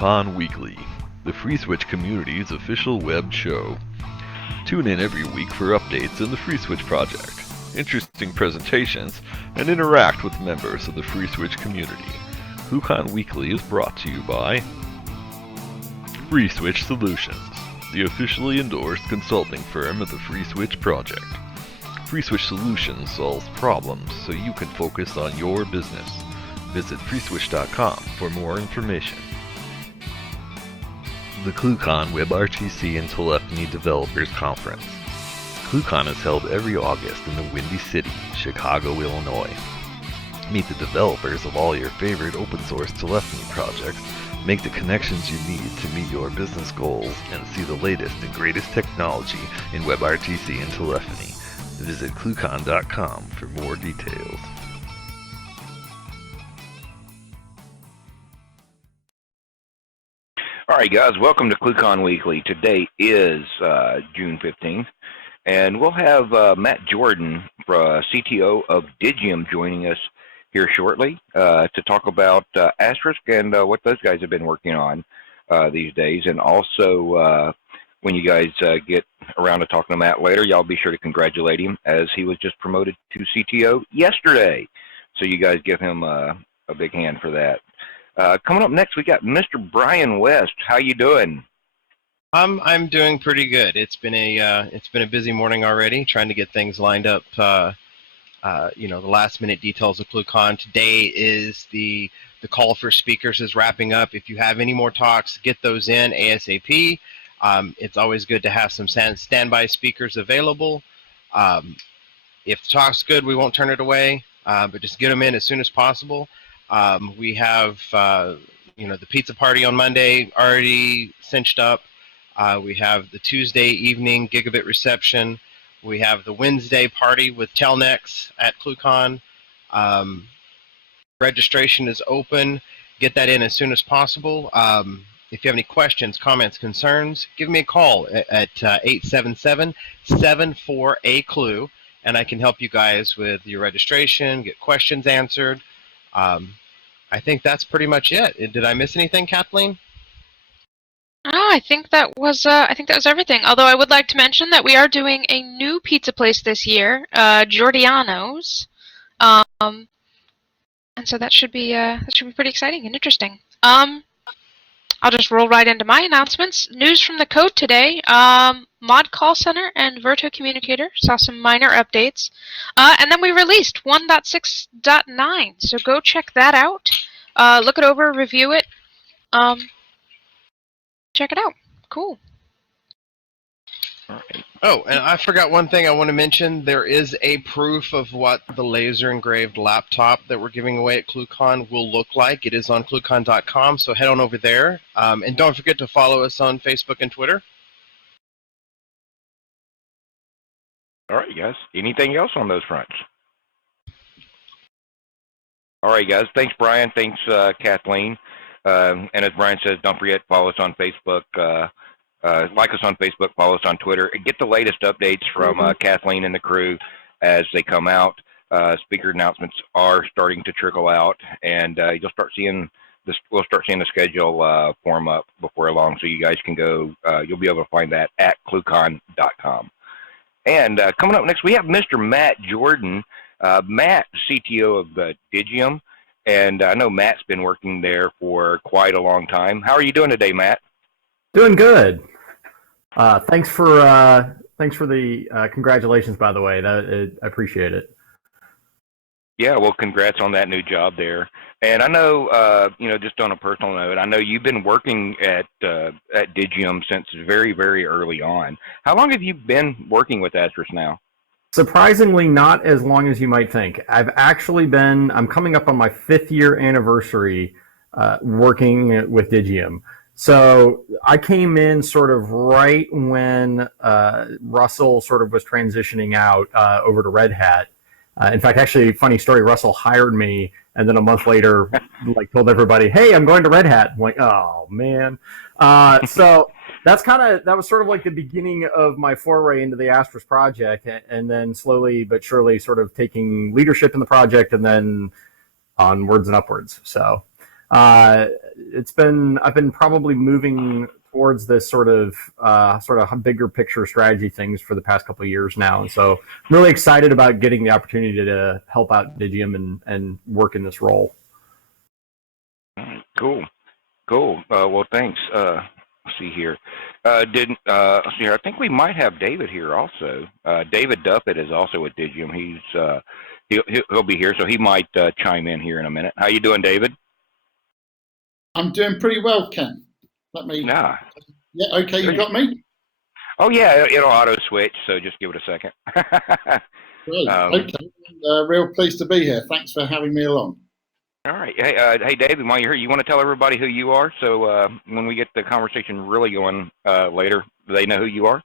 ClueCon Weekly, the Free Switch community's official web show. Tune in every week for updates in the Free Switch project, interesting presentations, and interact with members of the Free Switch community. ClueCon Weekly is brought to you by Free Switch Solutions, the officially endorsed consulting firm of the Free Switch project. Free Switch Solutions solves problems so you can focus on your business. Visit freeswitch.com for more information. The ClueCon WebRTC and Telephony Developers Conference. ClueCon is held every August in the Windy City, Chicago, Illinois. Meet the developers of all your favorite open source telephony projects, make the connections you need to meet your business goals, and see the latest and greatest technology in WebRTC and telephony. Visit ClueCon.com for more details. All right, guys, welcome to ClueCon Weekly. Today is June 15th, and we'll have Matt Jordan, CTO of Digium, joining us here shortly to talk about Asterisk and what those guys have been working on these days. And also, when you guys get around to talking to Matt later, y'all be sure to congratulate him, as he was just promoted to CTO yesterday. So you guys give him a big hand for that. Coming up next, we got Mr. Brian West. How you doing? I'm doing pretty good. It's been a busy morning already, trying to get things lined up. The last minute details of ClueCon. Today is the call for speakers is wrapping up. If you have any more talks, get those in ASAP. It's always good to have some standby speakers available. If the talk's good, we won't turn it away, but just get them in as soon as possible. We have, the pizza party on Monday already cinched up. We have the Tuesday evening gigabit reception. We have the Wednesday party with Telnex at ClueCon. Registration is open. Get that in as soon as possible. If you have any questions, comments, concerns, give me a call at 877-74-A-CLUE, and I can help you guys with your registration, get questions answered. I think that's pretty much it. Did I miss anything, Kathleen? Oh, I think that was everything. Although I would like to mention that we are doing a new pizza place this year, Giordano's, and so that should be pretty exciting and interesting. I'll just roll right into my announcements. News from the code today. Mod Call Center and Virtual Communicator saw some minor updates. And then we released 1.6.9, so go check that out. Look it over, review it. Check it out. Cool. All right. Oh, and I forgot one thing I want to mention. There is a proof of what the laser engraved laptop that we're giving away at ClueCon will look like. It is on ClueCon.com, so head on over there. And don't forget to follow us on Facebook and Twitter. All right, guys. Anything else on those fronts? All right, guys. Thanks, Brian. Thanks, Kathleen. And as Brian says, don't forget, follow us on Facebook. Like us on Facebook, follow us on Twitter, and get the latest updates from Kathleen and the crew as they come out. Speaker announcements are starting to trickle out, and you'll start seeing this. We'll start seeing the schedule form up before long, so you guys can go. You'll be able to find that at ClueCon.com. And coming up next, we have Mr. Matt Jordan. Matt, CTO of Digium, and I know Matt's been working there for quite a long time. How are you doing today, Matt? Doing good. Thanks for the congratulations, by the way. I appreciate it. Yeah, well, congrats on that new job there. And I know, just on a personal note, I know you've been working at Digium since very, very early on. How long have you been working with Asterisk now? Surprisingly, not as long as you might think. I'm coming up on my 5th year anniversary working with Digium. So I came in sort of right when Russell sort of was transitioning out over to Red Hat. In fact, actually, funny story, Russell hired me, and then a month later, told everybody, hey, I'm going to Red Hat. I'm like, oh, man. So that was sort of like the beginning of my foray into the Asterisk project, and then slowly but surely sort of taking leadership in the project, and then onwards and upwards. So I've been probably moving towards this sort of bigger picture strategy things for the past couple of years now, and so I'm really excited about getting the opportunity to help out Digium and work in this role. Cool. Well, thanks. Let's see here. Let's see here. I think we might have David here also. David Duppett is also at Digium. He'll be here, so he might chime in here in a minute. How you doing, David? I'm doing pretty well, Ken. Let me. Nah. Yeah. Okay. You got me. Oh yeah, it'll auto switch. So just give it a second. Great. Okay. Real pleased to be here. Thanks for having me along. All right. Hey, David, while you're here, you want to tell everybody who you are, so when we get the conversation really going later, they know who you are?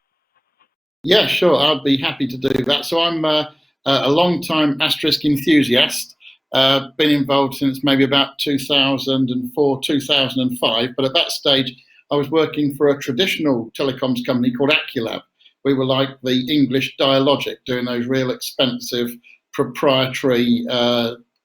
Yeah, sure. I'd be happy to do that. So I'm a long-time Asterisk enthusiast. Been involved since maybe about 2004, 2005. But at that stage, I was working for a traditional telecoms company called Aculab. We were like the English Dialogic, doing those real expensive proprietary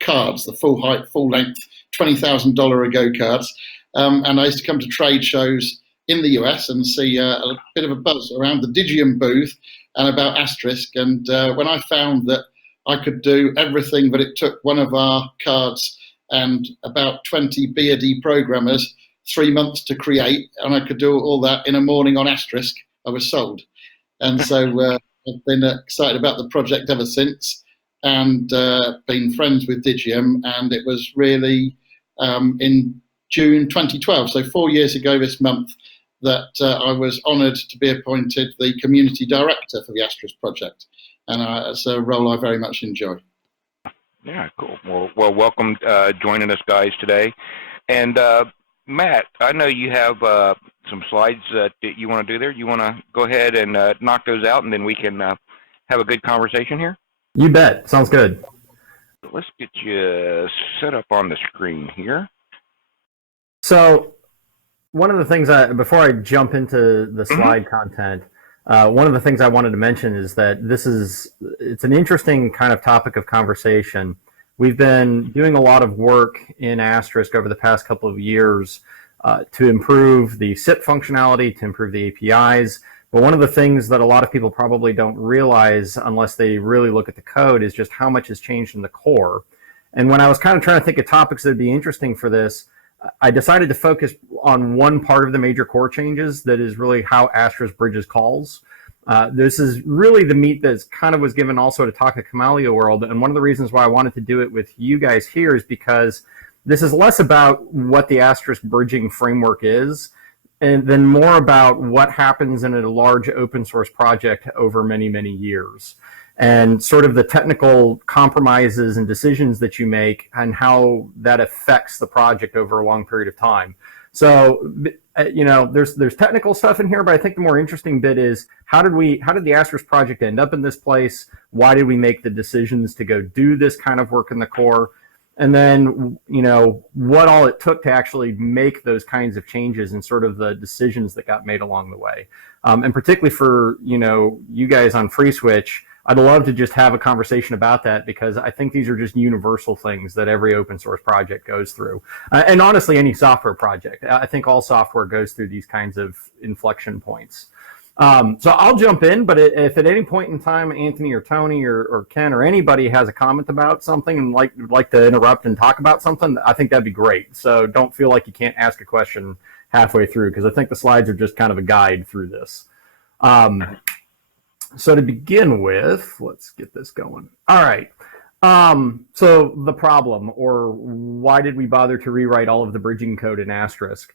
cards, the full height, full length, $20,000 a go cards. And I used to come to trade shows in the US and see a bit of a buzz around the Digium booth and about Asterisk. And when I found that I could do everything that it took one of our cards and about 20 beardy programmers 3 months to create, and I could do all that in a morning on Asterisk, I was sold. And so I've been excited about the project ever since, and been friends with Digium, and it was really in June 2012, so 4 years ago this month, that I was honoured to be appointed the community director for the Asterisk project, and it's a role I very much enjoy. Yeah, cool. Well, welcome joining us guys today. And Matt, I know you have some slides that you want to do there. You want to go ahead and knock those out, and then we can have a good conversation here? You bet. Sounds good. Let's get you set up on the screen here. So one of the things before I jump into the slide content, one of the things I wanted to mention is that it's an interesting kind of topic of conversation. We've been doing a lot of work in Asterisk over the past couple of years to improve the SIP functionality, to improve the APIs. But one of the things that a lot of people probably don't realize unless they really look at the code is just how much has changed in the core. And when I was kind of trying to think of topics that would be interesting for this, I decided to focus on one part of the major core changes that is really how Asterisk bridges calls. This is really the meat that kind of was given also to talk to Camellia World. And one of the reasons why I wanted to do it with you guys here is because this is less about what the Asterisk bridging framework is, and then more about what happens in a large open source project over many, many years, and sort of the technical compromises and decisions that you make and how that affects the project over a long period of time. So, there's technical stuff in here, but I think the more interesting bit is how did the Asterisk project end up in this place? Why did we make the decisions to go do this kind of work in the core? And then, what all it took to actually make those kinds of changes and sort of the decisions that got made along the way. And particularly for, you guys on FreeSwitch, I'd love to just have a conversation about that, because I think these are just universal things that every open source project goes through. And honestly, any software project. I think all software goes through these kinds of inflection points. So I'll jump in, but if at any point in time Anthony or Tony or Ken or anybody has a comment about something and would like to interrupt and talk about something, I think that'd be great. So don't feel like you can't ask a question halfway through, because I think the slides are just kind of a guide through this. So to begin with, let's get this going. All right. So the problem, or why did we bother to rewrite all of the bridging code in Asterisk?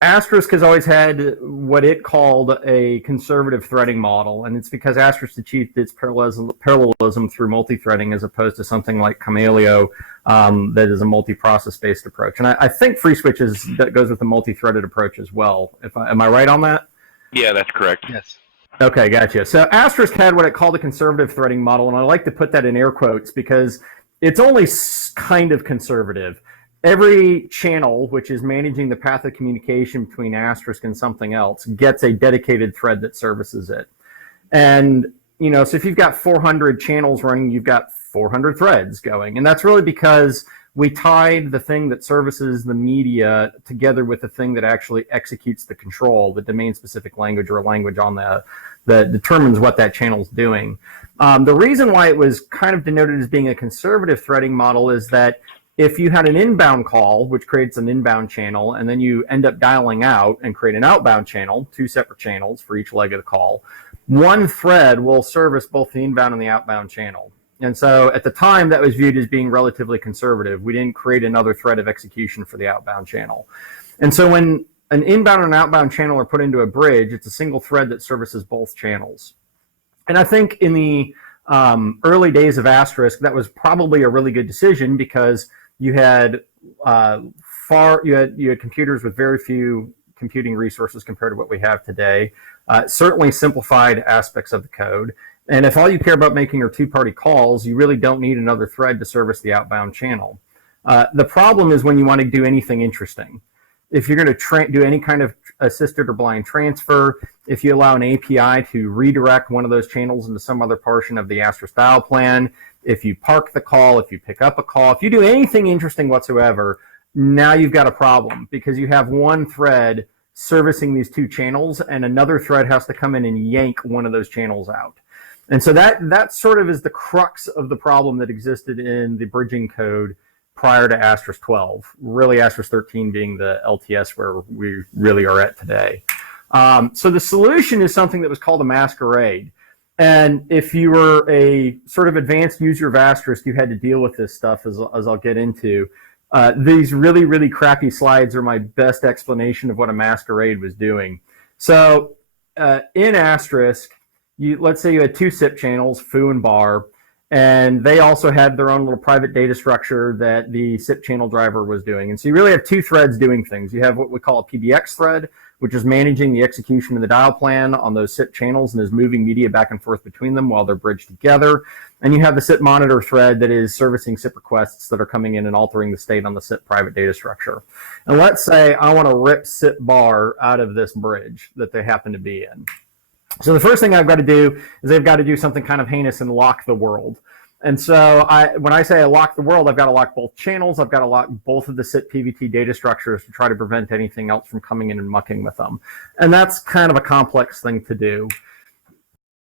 Asterisk has always had what it called a conservative threading model, and it's because Asterisk achieved its parallelism through multi-threading as opposed to something like Camellia that is a multi-process-based approach. And I think FreeSwitch that goes with a multi-threaded approach as well. Am I right on that? Yeah, that's correct. Yes. Okay, gotcha. So Asterisk had what it called a conservative threading model, and I like to put that in air quotes because it's only kind of conservative. Every channel, which is managing the path of communication between Asterisk and something else, gets a dedicated thread that services it. And, so if you've got 400 channels running, you've got 400 threads going. And that's really because we tied the thing that services the media together with the thing that actually executes the control, the domain-specific language or a language on that determines what that channel is doing. The reason why it was kind of denoted as being a conservative threading model is that if you had an inbound call, which creates an inbound channel, and then you end up dialing out and create an outbound channel, 2 separate channels for each leg of the call, one thread will service both the inbound and the outbound channel. And so at the time, that was viewed as being relatively conservative. We didn't create another thread of execution for the outbound channel. And so when an inbound and an outbound channel are put into a bridge, it's a single thread that services both channels. And I think in the early days of Asterisk, that was probably a really good decision because you had you had computers with very few computing resources compared to what we have today. Certainly simplified aspects of the code. And if all you care about making are 2-party calls, you really don't need another thread to service the outbound channel. The problem is when you want to do anything interesting. If you're going to do any kind of assisted or blind transfer, if you allow an API to redirect one of those channels into some other portion of the Asterisk dial plan, if you park the call, if you pick up a call, if you do anything interesting whatsoever, now you've got a problem because you have one thread servicing these 2 channels and another thread has to come in and yank one of those channels out. And so that sort of is the crux of the problem that existed in the bridging code prior to Asterisk 12, really Asterisk 13 being the LTS where we really are at today. So the solution is something that was called a masquerade. And if you were a sort of advanced user of Asterisk, you had to deal with this stuff, as I'll get into. These really, really crappy slides are my best explanation of what a masquerade was doing. So in Asterisk, let's say you had 2 SIP channels, foo and bar, and they also had their own little private data structure that the SIP channel driver was doing. And so you really have 2 threads doing things. You have what we call a PBX thread, which is managing the execution of the dial plan on those SIP channels and is moving media back and forth between them while they're bridged together. And you have the SIP monitor thread that is servicing SIP requests that are coming in and altering the state on the SIP private data structure. And let's say I want to rip SIP bar out of this bridge that they happen to be in. So the first thing I've got to do is I've got to do something kind of heinous and lock the world. And so when I say I lock the world, I've got to lock both channels. I've got to lock both of the SIP PVT data structures to try to prevent anything else from coming in and mucking with them. And that's kind of a complex thing to do.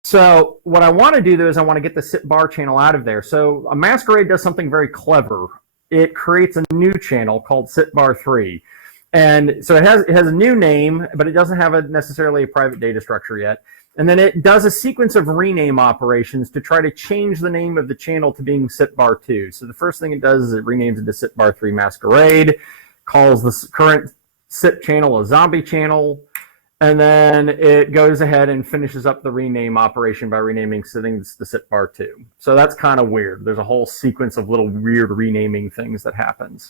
So what I want to do, though, is I want to get the SIP bar channel out of there. So a masquerade does something very clever. It creates a new channel called SIP bar 3. And so it has a new name, but it doesn't have necessarily a private data structure yet. And then it does a sequence of rename operations to try to change the name of the channel to being SIP bar 2. So the first thing it does is it renames it to SIP bar 3 masquerade, calls the current SIP channel a zombie channel, and then it goes ahead and finishes up the rename operation by renaming things to SIP bar 2. So that's kind of weird. There's a whole sequence of little weird renaming things that happens.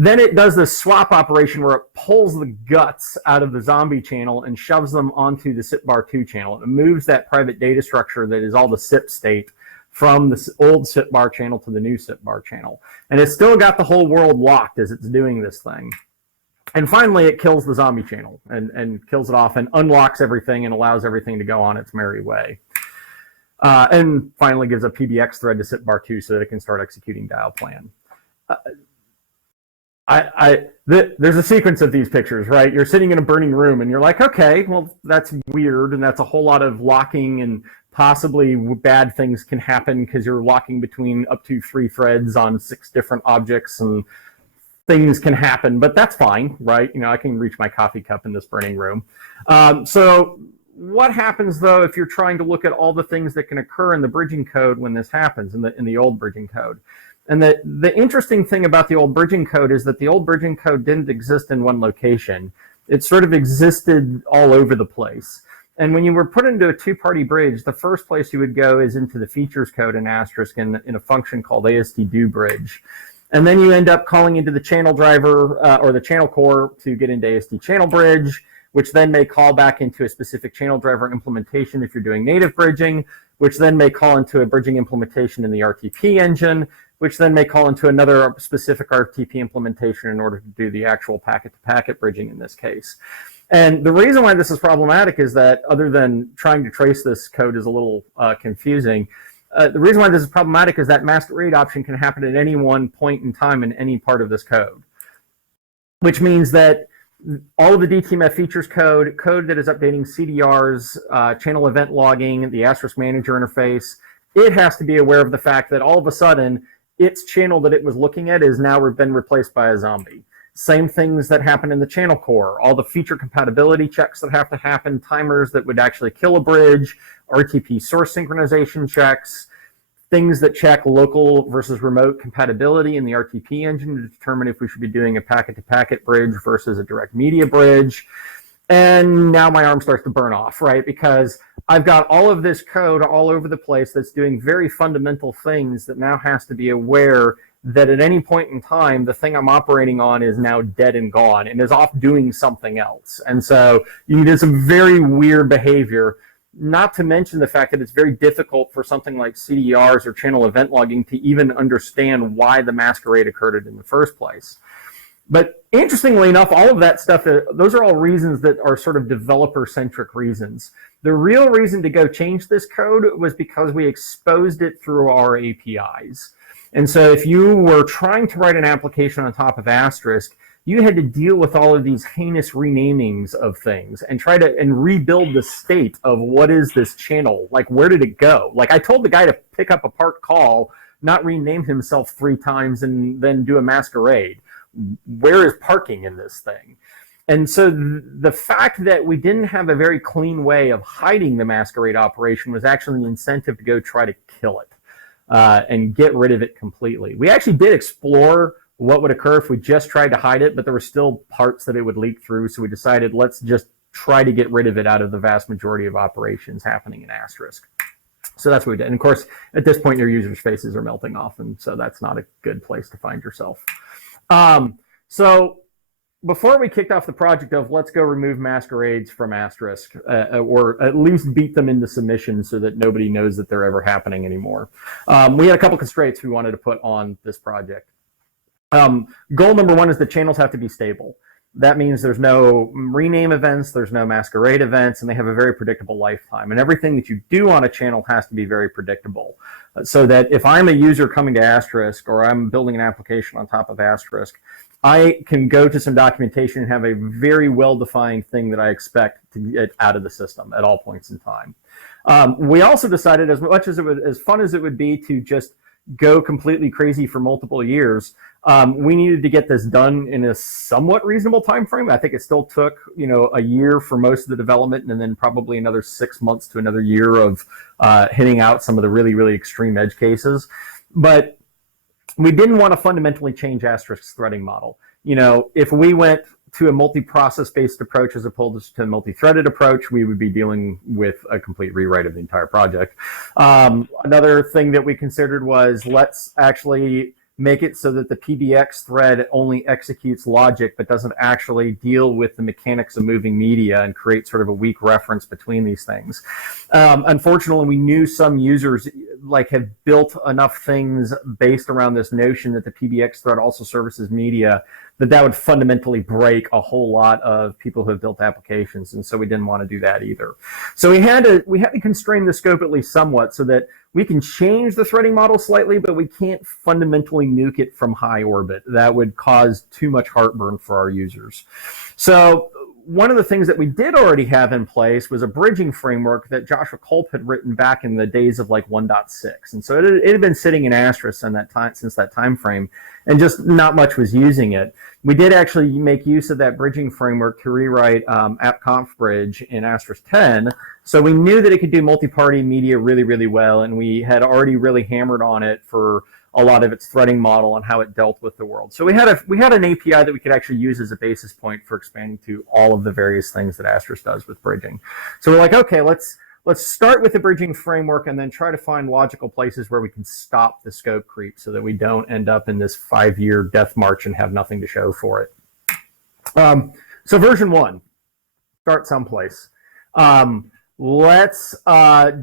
Then it does this swap operation where it pulls the guts out of the zombie channel and shoves them onto the SIP bar 2 channel. It moves that private data structure that is all the SIP state from the old SIP bar channel to the new SIP bar channel. And it's still got the whole world locked as it's doing this thing. And finally, it kills the zombie channel and kills it off and unlocks everything and allows everything to go on its merry way. And finally gives a PBX thread to SIP bar 2 so that it can start executing dial plan. There's a sequence of these pictures, right? You're sitting in a burning room and you're like, okay, well, that's weird. And that's a whole lot of locking and possibly bad things can happen because you're locking between up to 3 threads on 6 different objects and things can happen, but that's fine, right? You know, I can reach my coffee cup in this burning room. So what happens though if you're trying to look at all the things that can occur in the bridging code when this happens in the old bridging code? And the interesting thing about the old bridging code is that the old bridging code didn't exist in one location. It sort of existed all over the place. And when you were put into a 2-party bridge, the first place you would go is into the features code in Asterisk in a function called AST_do_bridge. And then you end up calling into the channel driver or the channel core to get into AST channel bridge, which then may call back into a specific channel driver implementation if you're doing native bridging, which then may call into a bridging implementation in the RTP engine, which then may call into another specific RTP implementation in order to do the actual packet-to-packet bridging in this case. And the reason why this is problematic is that, other than trying to trace this code is a little confusing, The reason why this is problematic is that masquerade option can happen at any one point in time in any part of this code, which means that all of the DTMF features code that is updating CDRs, channel event logging, the Asterisk manager interface, it has to be aware of the fact that all of a sudden its channel that it was looking at is now been replaced by a zombie. Same things that happen in the channel core, all the feature compatibility checks that have to happen, timers that would actually kill a bridge, RTP source synchronization checks, things that check local versus remote compatibility in the RTP engine to determine if we should be doing a packet-to-packet bridge versus a direct media bridge. And now my arm starts to burn off, right? Because I've got all of this code all over the place that's doing very fundamental things that now has to be aware that at any point in time, the thing I'm operating on is now dead and gone and is off doing something else. And so you did some very weird behavior, not to mention the fact that it's very difficult for something like CDRs or channel event logging to even understand why the masquerade occurred in the first place. But interestingly enough, all of that stuff, those are all reasons that are sort of developer-centric reasons. The real reason to go change this code was because we exposed it through our APIs. And so if you were trying to write an application on top of Asterisk, you had to deal with all of these heinous renamings of things and try to rebuild the state of what is this channel? Like, where did it go? Like, I told the guy to pick up a part call, not rename himself 3 times and then do a masquerade. Where is parking in this thing? And so the fact that we didn't have a very clean way of hiding the masquerade operation was actually an incentive to go try to kill it and get rid of it completely. We actually did explore what would occur if we just tried to hide it, but there were still parts that it would leak through, so we decided let's just try to get rid of it out of the vast majority of operations happening in Asterisk. So that's what we did. And of course, at this point, your users' faces are melting off, and so that's not a good place to find yourself. So before we kicked off the project of let's go remove masquerades from Asterisk, or at least beat them into submission so that nobody knows that they're ever happening anymore, we had a couple constraints we wanted to put on this project. Goal number 1 is the channels have to be stable. That means there's no rename events, there's no masquerade events, and they have a very predictable lifetime. And everything that you do on a channel has to be very predictable. So that if I'm a user coming to Asterisk or I'm building an application on top of Asterisk, I can go to some documentation and have a very well-defined thing that I expect to get out of the system at all points in time. We also decided, as much as as fun as it would be to just go completely crazy for multiple years, we needed to get this done in a somewhat reasonable time frame. I think it still took, a year for most of the development, and then probably another 6 months to another year of hitting out some of the really, really extreme edge cases. But we didn't want to fundamentally change Asterisk's threading model. If we went to a multi-process based approach as opposed to a multi-threaded approach, we would be dealing with a complete rewrite of the entire project. Another thing that we considered was let's actually make it so that the PBX thread only executes logic but doesn't actually deal with the mechanics of moving media and create sort of a weak reference between these things. Unfortunately, we knew some users have built enough things based around this notion that the PBX thread also services media that would fundamentally break a whole lot of people who have built applications, and so we didn't want to do that either. So we had to constrain the scope at least somewhat so that we can change the threading model slightly, but we can't fundamentally nuke it from high orbit. That would cause too much heartburn for our users. So one of the things that we did already have in place was a bridging framework that Joshua Culp had written back in the days of 1.6. And so it had been sitting in Asterisk since that time frame, and just not much was using it. We did actually make use of that bridging framework to rewrite AppConf Bridge in Asterisk 10. So we knew that it could do multi-party media really, really well, and we had already really hammered on it for a lot of its threading model and how it dealt with the world. So we had an API that we could actually use as a basis point for expanding to all of the various things that Asterisk does with bridging. So we're like, okay, let's start with the bridging framework and then try to find logical places where we can stop the scope creep so that we don't end up in this 5-year death march and have nothing to show for it. So version 1, start someplace. Let's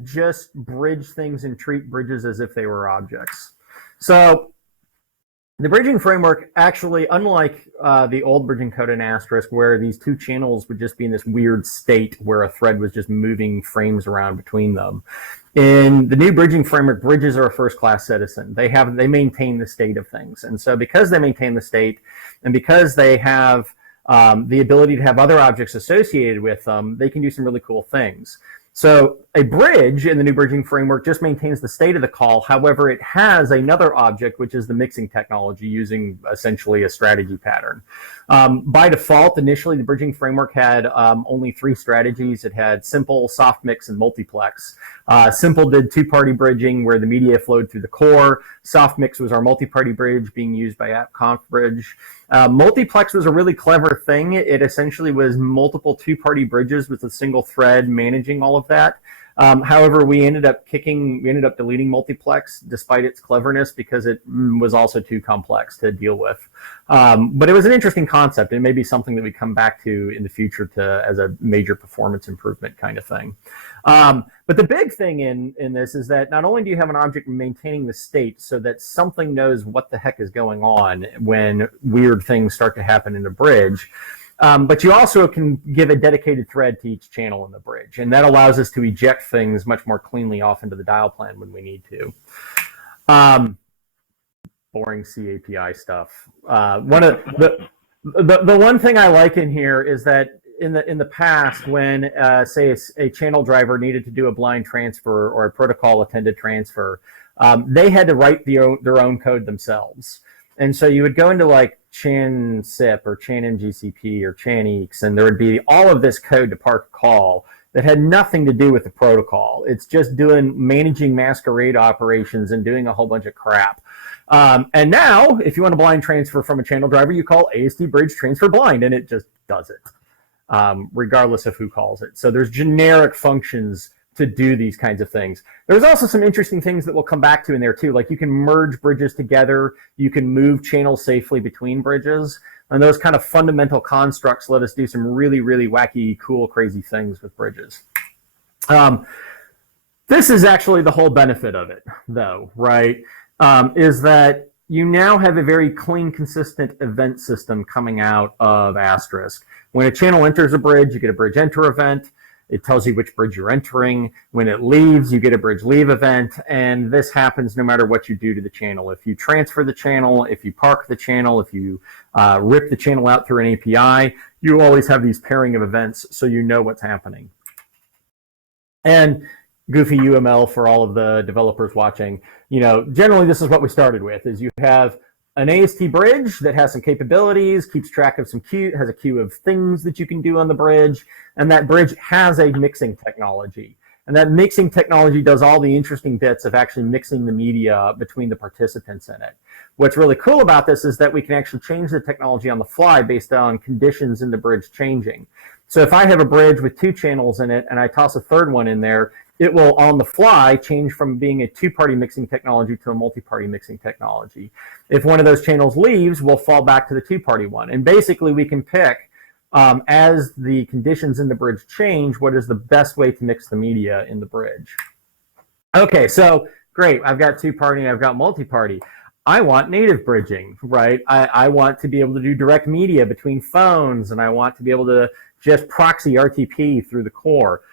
just bridge things and treat bridges as if they were objects. So the bridging framework actually, unlike the old bridging code in Asterisk, where these two channels would just be in this weird state where a thread was just moving frames around between them, In the new bridging framework, bridges are a first-class citizen. They maintain the state of things, and so because they maintain the state, and because they have the ability to have other objects associated with them, they can do some really cool things. So a bridge in the new bridging framework just maintains the state of the call. However, it has another object, which is the mixing technology, using essentially a strategy pattern. By default, initially, the bridging framework had only 3 strategies. It had simple, soft mix, and multiplex. Simple did two-party bridging, where the media flowed through the core. Soft mix was our multi-party bridge being used by AppConf Bridge. Multiplex was a really clever thing. It essentially was multiple two-party bridges with a single thread managing all of that. However, we ended up deleting multiplex despite its cleverness, because it was also too complex to deal with. But it was an interesting concept, and maybe something that we come back to in the future as a major performance improvement kind of thing. But the big thing in this is that not only do you have an object maintaining the state so that something knows what the heck is going on when weird things start to happen in a bridge, but you also can give a dedicated thread to each channel in the bridge, and that allows us to eject things much more cleanly off into the dial plan when we need to. Boring CAPI stuff. The one thing I like in here is that in the past, when say a channel driver needed to do a blind transfer or a protocol attended transfer, they had to write their own code themselves. And so you would go into like chan SIP or chan MGCP or chan EEX, and there would be all of this code to park a call that had nothing to do with the protocol. It's just managing masquerade operations and doing a whole bunch of crap. And now, if you want a blind transfer from a channel driver, you call AST bridge transfer blind, and it just does it, regardless of who calls it. So there's generic functions to do these kinds of things. There's also some interesting things that we'll come back to in there too. Like you can merge bridges together, you can move channels safely between bridges, and those kind of fundamental constructs let us do some really, really wacky, cool, crazy things with bridges. This is actually the whole benefit of it, though, right? Is that you now have a very clean, consistent event system coming out of Asterisk. When a channel enters a bridge, you get a bridge enter event. It tells you which bridge you're entering. When it leaves, you get a bridge leave event, and this happens no matter what you do to the channel. If you transfer the channel, if you park the channel, if you rip the channel out through an API, you always have these pairing of events so you know what's happening. And goofy UML for all of the developers watching, generally this is what we started with, is you have an AST bridge that has some capabilities, keeps track of has a queue of things that you can do on the bridge, and that bridge has a mixing technology. And that mixing technology does all the interesting bits of actually mixing the media between the participants in it. What's really cool about this is that we can actually change the technology on the fly based on conditions in the bridge changing. So if I have a bridge with 2 channels in it and I toss a third one in there, it will, on the fly, change from being a 2-party mixing technology to a multi-party mixing technology. If one of those channels leaves, we'll fall back to the 2-party one. And basically, we can pick, as the conditions in the bridge change, what is the best way to mix the media in the bridge. Okay, so great. I've got 2-party, I've got multi-party. I want native bridging, right? I want to be able to do direct media between phones, and I want to be able to just proxy RTP through the core.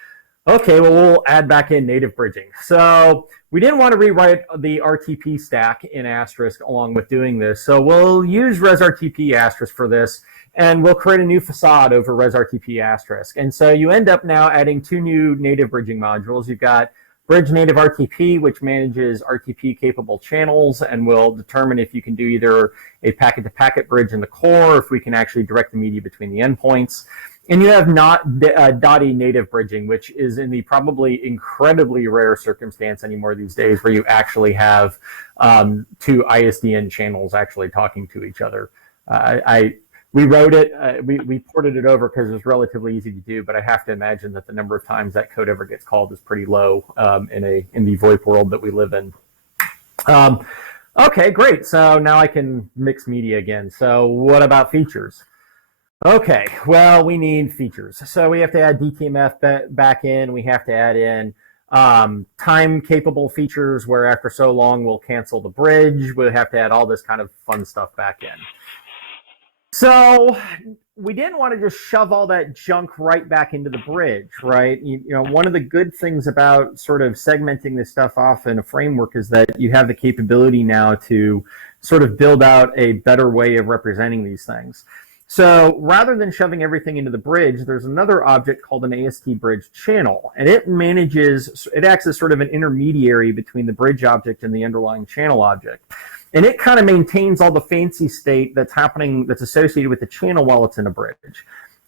Okay, well, we'll add back in native bridging. So we didn't want to rewrite the RTP stack in Asterisk along with doing this. So we'll use ResRTP Asterisk for this, and we'll create a new facade over ResRTP Asterisk. And so you end up now adding 2 new native bridging modules. You've got Bridge Native RTP, which manages RTP-capable channels and will determine if you can do either a packet-to-packet bridge in the core, or if we can actually direct the media between the endpoints. And you have DOTI native bridging, which is in the probably incredibly rare circumstance anymore these days where you actually have 2 ISDN channels actually talking to each other. We wrote it, we ported it over because it was relatively easy to do, but I have to imagine that the number of times that code ever gets called is pretty low in the VoIP world that we live in. Okay, great. So now I can mix media again. So what about features? Okay, well, we need features. So we have to add DTMF back in. We have to add in time-capable features where after so long we'll cancel the bridge. We'll have to add all this kind of fun stuff back in. So we didn't want to just shove all that junk right back into the bridge, right? You know, one of the good things about sort of segmenting this stuff off in a framework is that you have the capability now to sort of build out a better way of representing these things. So rather than shoving everything into the bridge, there's another object called an AST bridge channel, and it acts as sort of an intermediary between the bridge object and the underlying channel object. And it kind of maintains all the fancy state that's happening, that's associated with the channel while it's in a bridge.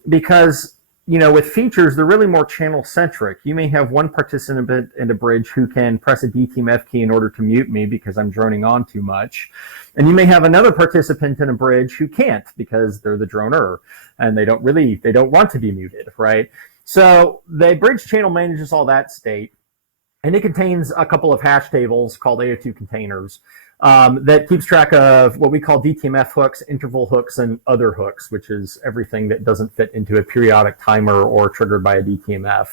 Because, you know, with features, they're really more channel centric. You may have one participant in a bridge who can press a DTMF key in order to mute me because I'm droning on too much. And you may have another participant in a bridge who can't because they're the droner and they don't want to be muted, right? So the bridge channel manages all that state, and it contains a couple of hash tables called AO2 containers. That keeps track of what we call DTMF hooks, interval hooks, and other hooks, which is everything that doesn't fit into a periodic timer or triggered by a DTMF.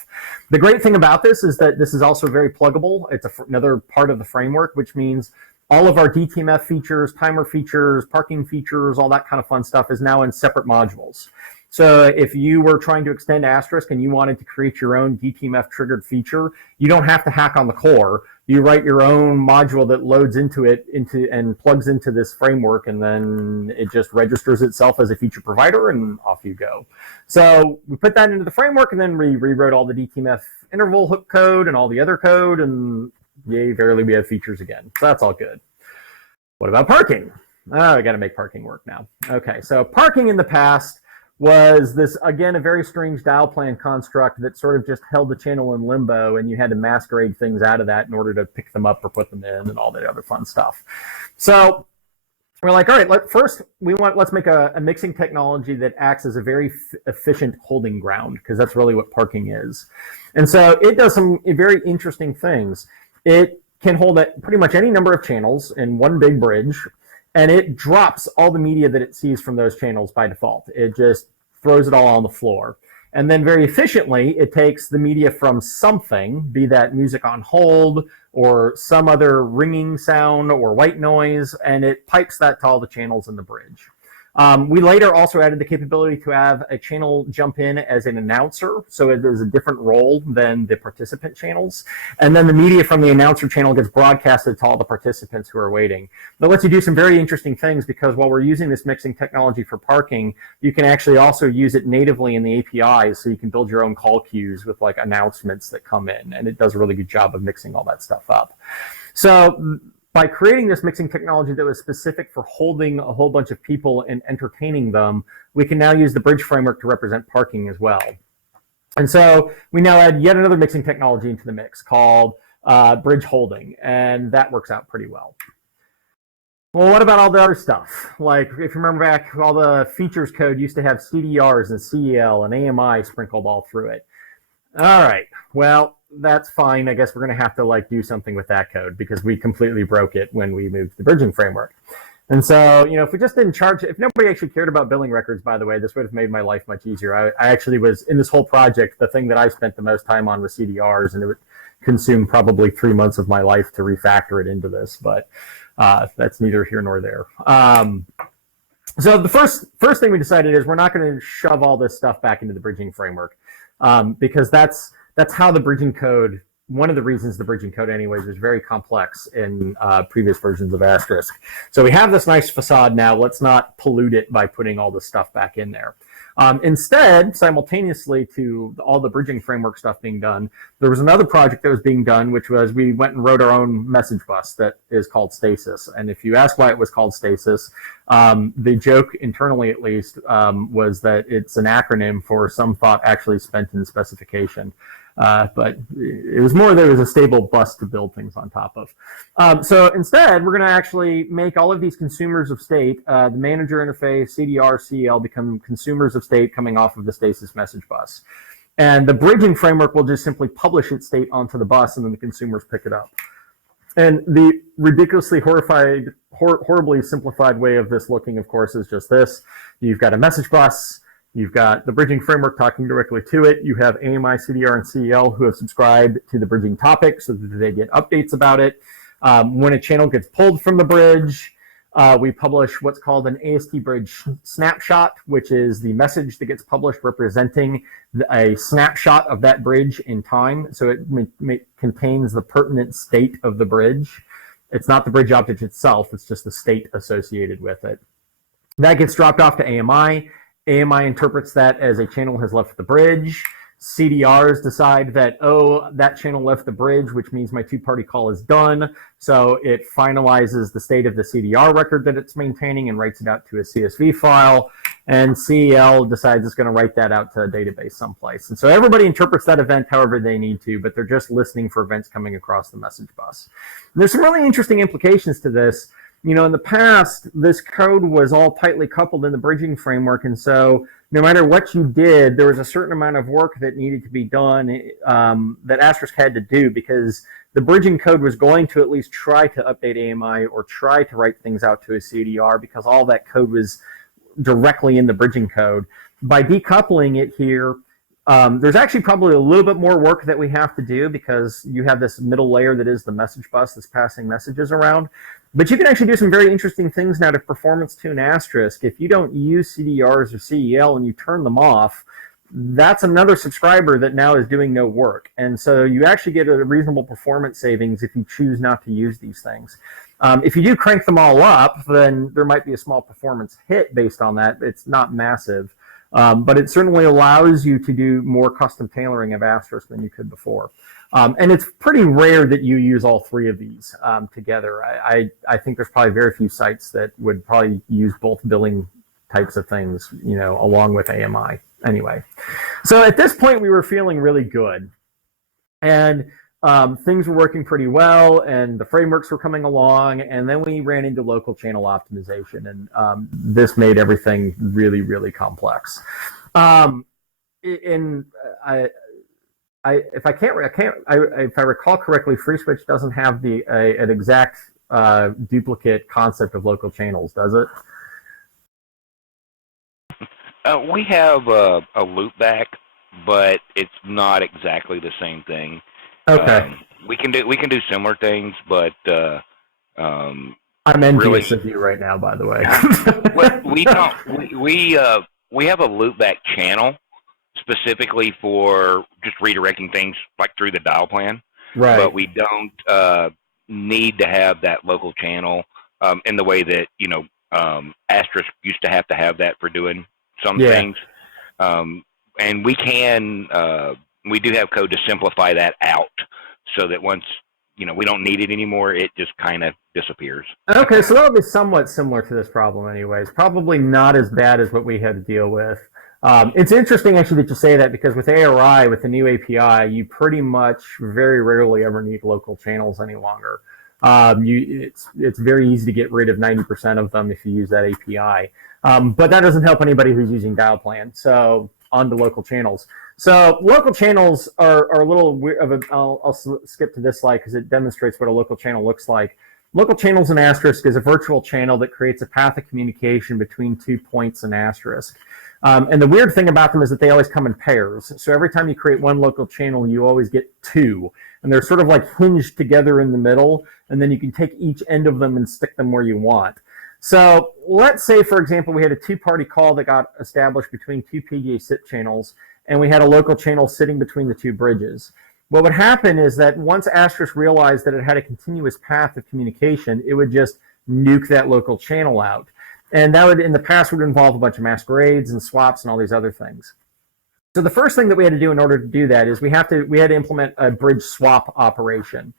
The great thing about this is that this is also very pluggable. It's another part of the framework, which means all of our DTMF features, timer features, parking features, all that kind of fun stuff is now in separate modules. So if you were trying to extend Asterisk and you wanted to create your own DTMF triggered feature, you don't have to hack on the core. You write your own module that loads into it and plugs into this framework, and then it just registers itself as a feature provider, and off you go. So we put that into the framework, and then we rewrote all the DTMF interval hook code and all the other code, and yay, verily we have features again. So that's all good. What about parking? Oh, I got to make parking work now. Okay, so parking in the past was this, again, a very strange dial plan construct that sort of just held the channel in limbo, and you had to masquerade things out of that in order to pick them up or put them in and all that other fun stuff. So we're like, all right, let's make a mixing technology that acts as a very efficient holding ground, because that's really what parking is. And so it does some very interesting things. It can hold pretty much any number of channels in one big bridge, and it drops all the media that it sees from those channels by default. It just throws it all on the floor. And then very efficiently, it takes the media from something, be that music on hold or some other ringing sound or white noise, and it pipes that to all the channels in the bridge. We later also added the capability to have a channel jump in as an announcer, so it is a different role than the participant channels. And then the media from the announcer channel gets broadcasted to all the participants who are waiting. That lets you do some very interesting things, because while we're using this mixing technology for parking, you can actually also use it natively in the APIs, so you can build your own call queues with like announcements that come in, and it does a really good job of mixing all that stuff up. So by creating this mixing technology that was specific for holding a whole bunch of people and entertaining them, we can now use the bridge framework to represent parking as well. And so we now add yet another mixing technology into the mix called bridge holding, and that works out pretty well. Well, what about all the other stuff? Like, if you remember back, all the features code used to have CDRs and CEL and AMI sprinkled all through it. All right, well, that's fine. I guess we're going to have to like do something with that code, because we completely broke it when we moved to the bridging framework. And so, you know, if we just didn't charge, if nobody actually cared about billing records, by the way, this would have made my life much easier. I actually was, in this whole project, the thing that I spent the most time on was CDRs, and it would consume probably 3 months of my life to refactor it into this, but that's neither here nor there. So the first thing we decided is we're not going to shove all this stuff back into the bridging framework, because that's how the bridging code, one of the reasons the bridging code anyways was very complex in previous versions of Asterisk. So we have this nice facade now. Let's not pollute it by putting all this stuff back in there. Instead, simultaneously to all the bridging framework stuff being done, there was another project that was being done, which was we went and wrote our own message bus that is called Stasis. And if you ask why it was called Stasis, the joke internally at least was that it's an acronym for some thought actually spent in specification. But it was more that it was a stable bus to build things on top of. So instead, we're going to actually make all of these consumers of state, the manager interface, CDR, CL, become consumers of state coming off of the Stasis message bus. And the bridging framework will just simply publish its state onto the bus, and then the consumers pick it up. And the ridiculously horribly simplified way of this looking, of course, is just this. You've got a message bus. You've got the bridging framework talking directly to it. You have AMI, CDR, and CEL who have subscribed to the bridging topic so that they get updates about it. When a channel gets pulled from the bridge, We publish what's called an AST bridge snapshot, which is the message that gets published representing a snapshot of that bridge in time. So it contains the pertinent state of the bridge. It's not the bridge object itself, it's just the state associated with it. That gets dropped off to AMI. AMI interprets that as a channel has left the bridge. CDRs decide that, oh, that channel left the bridge, which means my two-party call is done. So it finalizes the state of the CDR record that it's maintaining and writes it out to a CSV file. And CEL decides it's going to write that out to a database someplace. And so everybody interprets that event however they need to, but they're just listening for events coming across the message bus. And there's some really interesting implications to this. You know, in the past, this code was all tightly coupled in the bridging framework, and so no matter what you did, there was a certain amount of work that needed to be done that Asterisk had to do, because the bridging code was going to at least try to update AMI or try to write things out to a CDR, because all that code was directly in the bridging code. By decoupling it here, there's actually probably a little bit more work that we have to do, because you have this middle layer that is the message bus that's passing messages around. But you can actually do some very interesting things now to performance tune Asterisk. If you don't use CDRs or CEL and you turn them off, that's another subscriber that now is doing no work. And so you actually get a reasonable performance savings if you choose not to use these things. If you do crank them all up, then there might be a small performance hit based on that. It's not massive. But it certainly allows you to do more custom tailoring of Asterisk than you could before. And it's pretty rare that you use all three of these together. I think there's probably very few sites that would probably use both billing types of things, you know, along with AMI. Anyway, so at this point we were feeling really good, and things were working pretty well, and the frameworks were coming along, and then we ran into local channel optimization, and this made everything really, really complex. If I recall correctly, FreeSwitch doesn't have an exact duplicate concept of local channels, does it? We have a loopback, but it's not exactly the same thing. Okay. We can do similar things, but I'm envious of you right now, by the way. we don't. We have a loopback channel specifically for just redirecting things like through the dial plan. Right. But we don't need to have that local channel in the way that, you know, Asterisk used to have that for doing some things. And we do have code to simplify that out so that once, you know, we don't need it anymore, it just kind of disappears. Okay, so that'll be somewhat similar to this problem anyways. Probably not as bad as what we had to deal with. It's interesting actually that you say that, because with ARI, with the new API, you pretty much very rarely ever need local channels any longer. It's very easy to get rid of 90% of them if you use that API. But that doesn't help anybody who's using dial plan. So on to local channels. So local channels are a little weird. I'll skip to this slide because it demonstrates what a local channel looks like. Local channels in Asterisk is a virtual channel that creates a path of communication between 2 points in Asterisk. And the weird thing about them is that they always come in pairs. So every time you create one local channel, you always get two. And they're sort of like hinged together in the middle, and then you can take each end of them and stick them where you want. So let's say, for example, we had a two-party call that got established between two PGA SIP channels, and we had a local channel sitting between the two bridges. What would happen is that once Asterisk realized that it had a continuous path of communication, it would just nuke that local channel out. And that would, in the past, would involve a bunch of masquerades and swaps and all these other things. So the first thing that we had to do in order to do that is we had to implement a bridge swap operation.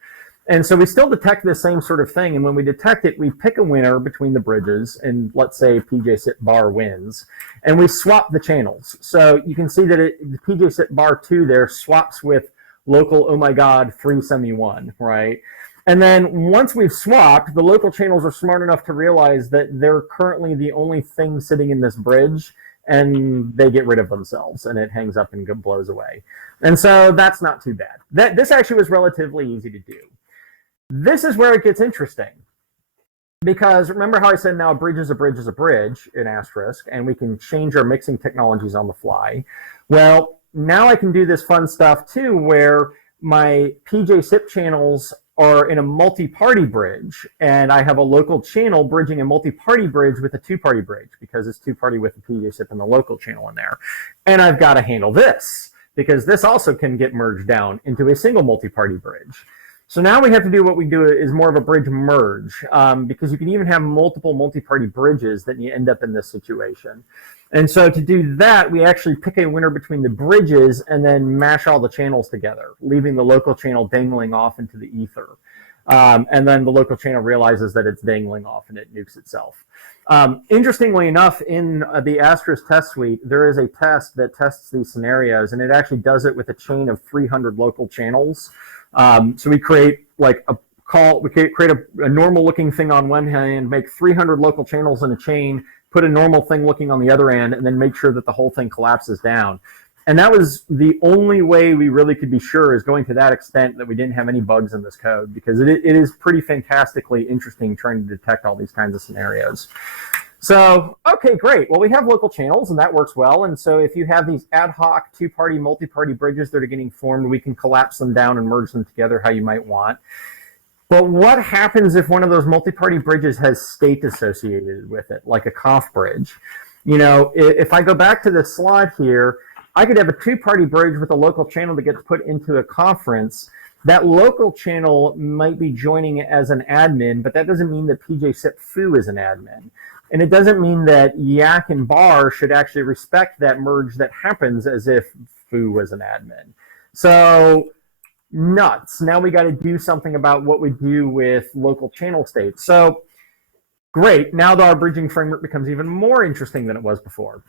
And so we still detect the same sort of thing. And when we detect it, we pick a winner between the bridges, and let's say PJ SIP bar wins, and we swap the channels. So you can see that the PJ SIP bar 2 there swaps with local, oh my God, 371, right? And then once we've swapped, the local channels are smart enough to realize that they're currently the only thing sitting in this bridge, and they get rid of themselves, and it hangs up and blows away. And so that's not too bad. This actually was relatively easy to do. This is where it gets interesting, because remember how I said now a bridge is a bridge is a bridge in Asterisk, and we can change our mixing technologies on the fly. Well, now I can do this fun stuff too, where my PJ SIP channels are in a multi-party bridge, and I have a local channel bridging a multi-party bridge with a two-party bridge because it's two-party with the PJSIP and the local channel in there. And I've got to handle this because this also can get merged down into a single multi-party bridge. So now we have to do what we do is more of a bridge merge, because you can even have multiple multi-party bridges that you end up in this situation. And so to do that, we actually pick a winner between the bridges and then mash all the channels together, leaving the local channel dangling off into the ether. And then the local channel realizes that it's dangling off and it nukes itself. Interestingly enough, in the Asterisk test suite, there is a test that tests these scenarios, and it actually does it with a chain of 300 local channels. So we create like a call, we create a normal looking thing on one hand, make 300 local channels in a chain, put a normal thing looking on the other end, and then make sure that the whole thing collapses down. And that was the only way we really could be sure, is going to that extent, that we didn't have any bugs in this code, because it is pretty fantastically interesting trying to detect all these kinds of scenarios. So, okay, great. Well, we have local channels, and that works well. And so if you have these ad hoc two-party, multi-party bridges that are getting formed, we can collapse them down and merge them together how you might want. But what happens if one of those multi-party bridges has state associated with it, like a conf bridge? You know, if I go back to this slide here, I could have a two-party bridge with a local channel that gets put into a conference. That local channel might be joining as an admin, but that doesn't mean that PJSIP foo is an admin. And it doesn't mean that Yak and Bar should actually respect that merge that happens as if foo was an admin. So, nuts. Now we got to do something about what we do with local channel states. So, great. Now our bridging framework becomes even more interesting than it was before.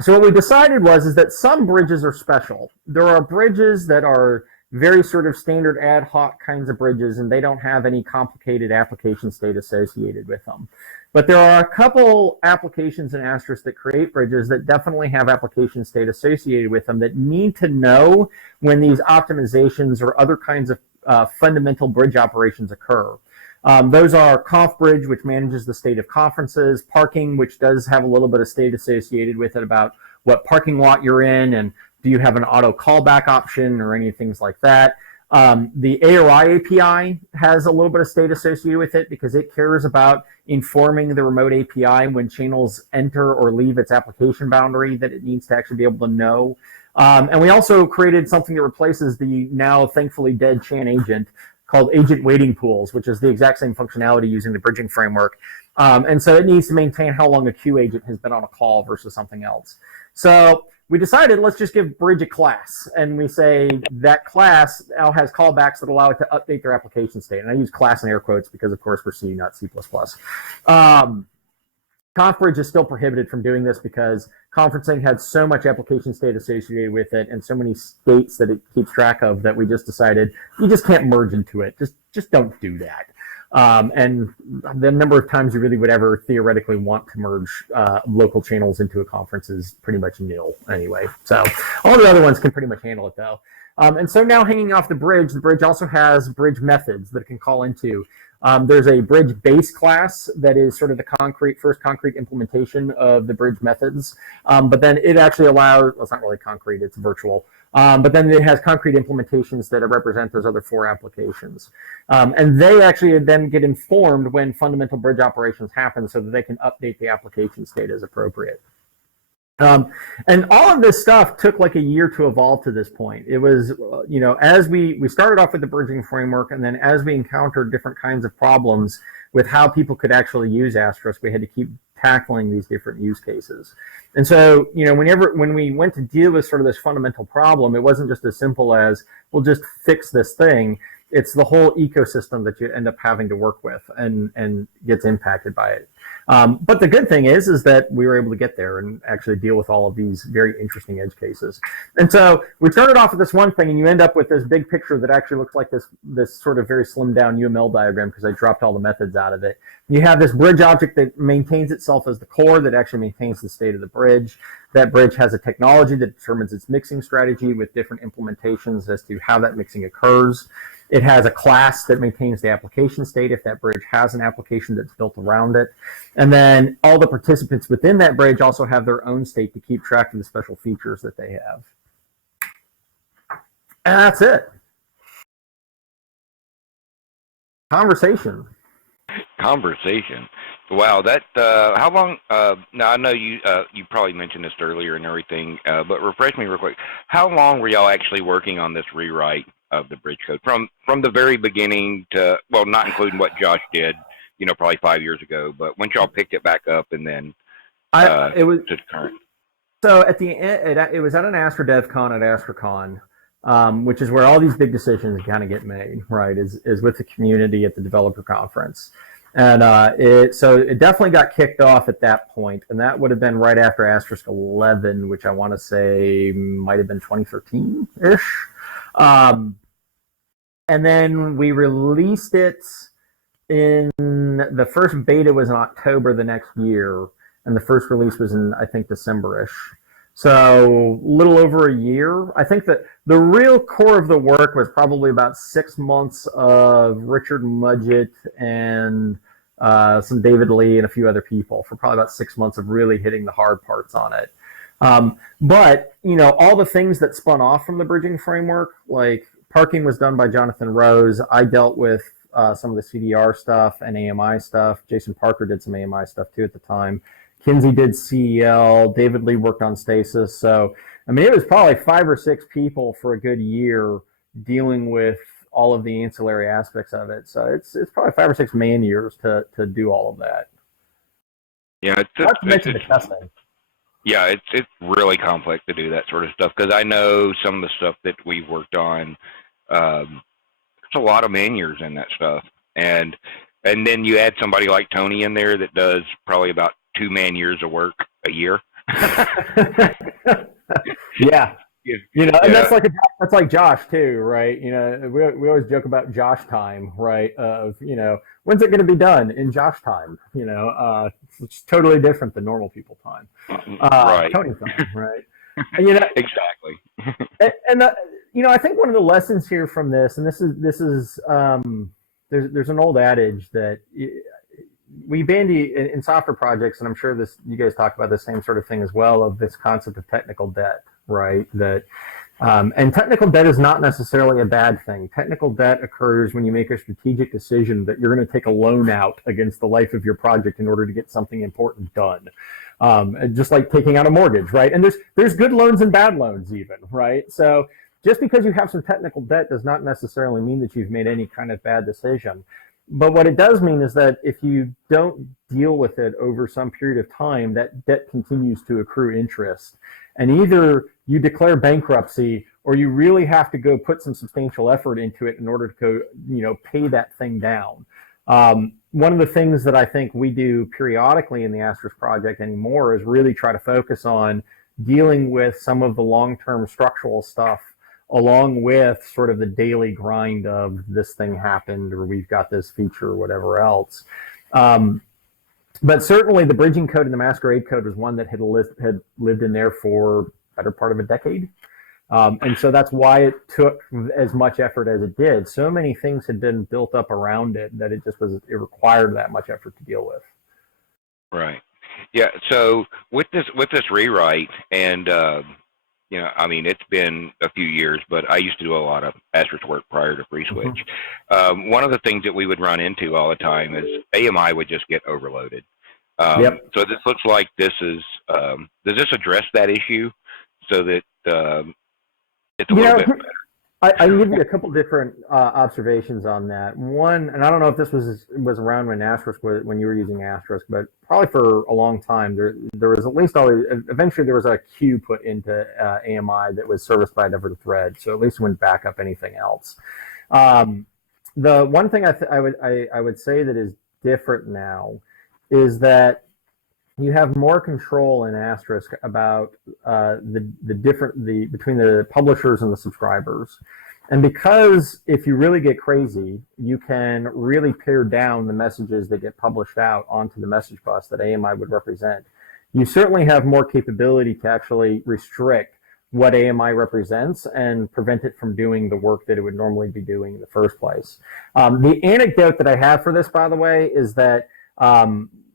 So what we decided is that some bridges are special. There are bridges that are very sort of standard ad hoc kinds of bridges, and they don't have any complicated application state associated with them. But there are a couple applications in Asterisk that create bridges that definitely have application state associated with them that need to know when these optimizations or other kinds of fundamental bridge operations occur. Those are conf bridge, which manages the state of conferences, parking, which does have a little bit of state associated with it about what parking lot you're in, and do you have an auto callback option or any things like that. The AOI API has a little bit of state associated with it because it cares about informing the remote API when channels enter or leave its application boundary, that it needs to actually be able to know. And we also created something that replaces the now thankfully dead Chan agent called agent waiting pools, which is the exact same functionality using the bridging framework. And so it needs to maintain how long a queue agent has been on a call versus something else. So we decided, let's just give bridge a class. And we say that class now has callbacks that allow it to update their application state. And I use class in air quotes because, of course, we're C, not C++. Conf bridge is still prohibited from doing this because conferencing had so much application state associated with it and so many states that it keeps track of that we just decided you just can't merge into it. Just don't do that. And the number of times you really would ever theoretically want to merge local channels into a conference is pretty much nil anyway. So all the other ones can pretty much handle it though. And so now hanging off the bridge also has bridge methods that it can call into. There's a bridge base class that is sort of the first concrete implementation of the bridge methods. But then it actually allows, well, it's not really concrete, it's virtual. But then it has concrete implementations that represent those other four applications. And they actually then get informed when fundamental bridge operations happen so that they can update the application state as appropriate. And all of this stuff took like a year to evolve to this point. It was, you know, as we started off with the bridging framework, and then as we encountered different kinds of problems with how people could actually use Asterisk, we had to keep tackling these different use cases. And so, you know, when we went to deal with sort of this fundamental problem, it wasn't just as simple as, we'll just fix this thing. It's the whole ecosystem that you end up having to work with and gets impacted by it. But the good thing is that we were able to get there and actually deal with all of these very interesting edge cases. And so we started off with this one thing, and you end up with this big picture that actually looks like this sort of very slimmed down UML diagram because I dropped all the methods out of it. You have this bridge object that maintains itself as the core that actually maintains the state of the bridge. That bridge has a technology that determines its mixing strategy with different implementations as to how that mixing occurs. It has a class that maintains the application state if that bridge has an application that's built around it. And then all the participants within that bridge also have their own state to keep track of the special features that they have. And that's it. Conversation. Conversation. Wow, that how long? Now I know you probably mentioned this earlier and everything, but refresh me real quick. How long were y'all actually working on this rewrite of the bridge code from the very beginning to, well, not including what Josh did, probably 5 years ago, but once y'all picked it back up and then It was to current. so at the end. It was at an AstroDevCon at AstroCon, which is where all these big decisions kind of get made. Right, is with the community at the developer conference. And so it definitely got kicked off at that point, and that would have been right after Asterisk 11, which I want to say might have been 2013-ish. And then we released it in the first beta was in October the next year, and the first release was in, I think, December-ish. So a little over a year. I think that the real core of the work was probably about 6 months of Richard Mudgett and some David Lee and a few other people for probably about 6 months of really hitting the hard parts on it. But, all the things that spun off from the bridging framework, like parking was done by Jonathan Rose. I dealt with some of the CDR stuff and AMI stuff. Jason Parker did some AMI stuff too at the time. Kinsey did CEL. David Lee worked on Stasis. So, it was probably 5 or 6 people for a good year dealing with all of the ancillary aspects of it. So it's probably 5 or 6 man years to do all of that. Yeah, it's really complex to do that sort of stuff, because I know some of the stuff that we've worked on. There's a lot of man years in that stuff, and then you add somebody like Tony in there that does probably about 2 man years of work a year. Yeah. And that's like Josh too, right? We always joke about Josh time, right? Of when's it going to be done in Josh time? It's totally different than normal people time. Right. Tony time, right? Exactly. and I think one of the lessons here from this, and this is there's an old adage that we bandy in software projects, and I'm sure you guys talk about the same sort of thing as well, of this concept of technical debt. Right, and technical debt is not necessarily a bad thing. Technical debt occurs when you make a strategic decision that you're going to take a loan out against the life of your project in order to get something important done. Just like taking out a mortgage, right? And there's good loans and bad loans even, right? So just because you have some technical debt does not necessarily mean that you've made any kind of bad decision. But what it does mean is that if you don't deal with it over some period of time, that debt continues to accrue interest. And either you declare bankruptcy, or you really have to go put some substantial effort into it in order to go, pay that thing down. One of the things that I think we do periodically in the Asterisk project anymore is really try to focus on dealing with some of the long-term structural stuff, along with sort of the daily grind of this thing happened, or we've got this feature, or whatever else. But certainly the bridging code and the Masquerade code was one that had lived in there for better part of a decade. And so that's why it took as much effort as it did. So many things had been built up around it that it required that much effort to deal with. Right. Yeah. So with this rewrite, and it's been a few years, but I used to do a lot of Asterisk work prior to FreeSwitch. Mm-hmm. One of the things that we would run into all the time is AMI would just get overloaded. Yep. So this looks like this is, does this address that issue so that it's a little bit better? I can give you a couple different observations on that. One, and I don't know if this was around when you were using Asterisk, but probably for a long time there was at least always, eventually there was a queue put into AMI that was serviced by a different thread, so at least it wouldn't back up anything else. The one thing I would say that is different now is that you have more control in Asterisk about between the publishers and the subscribers. And because if you really get crazy, you can really pare down the messages that get published out onto the message bus that AMI would represent. You certainly have more capability to actually restrict what AMI represents and prevent it from doing the work that it would normally be doing in the first place. The anecdote that I have for this, by the way, is that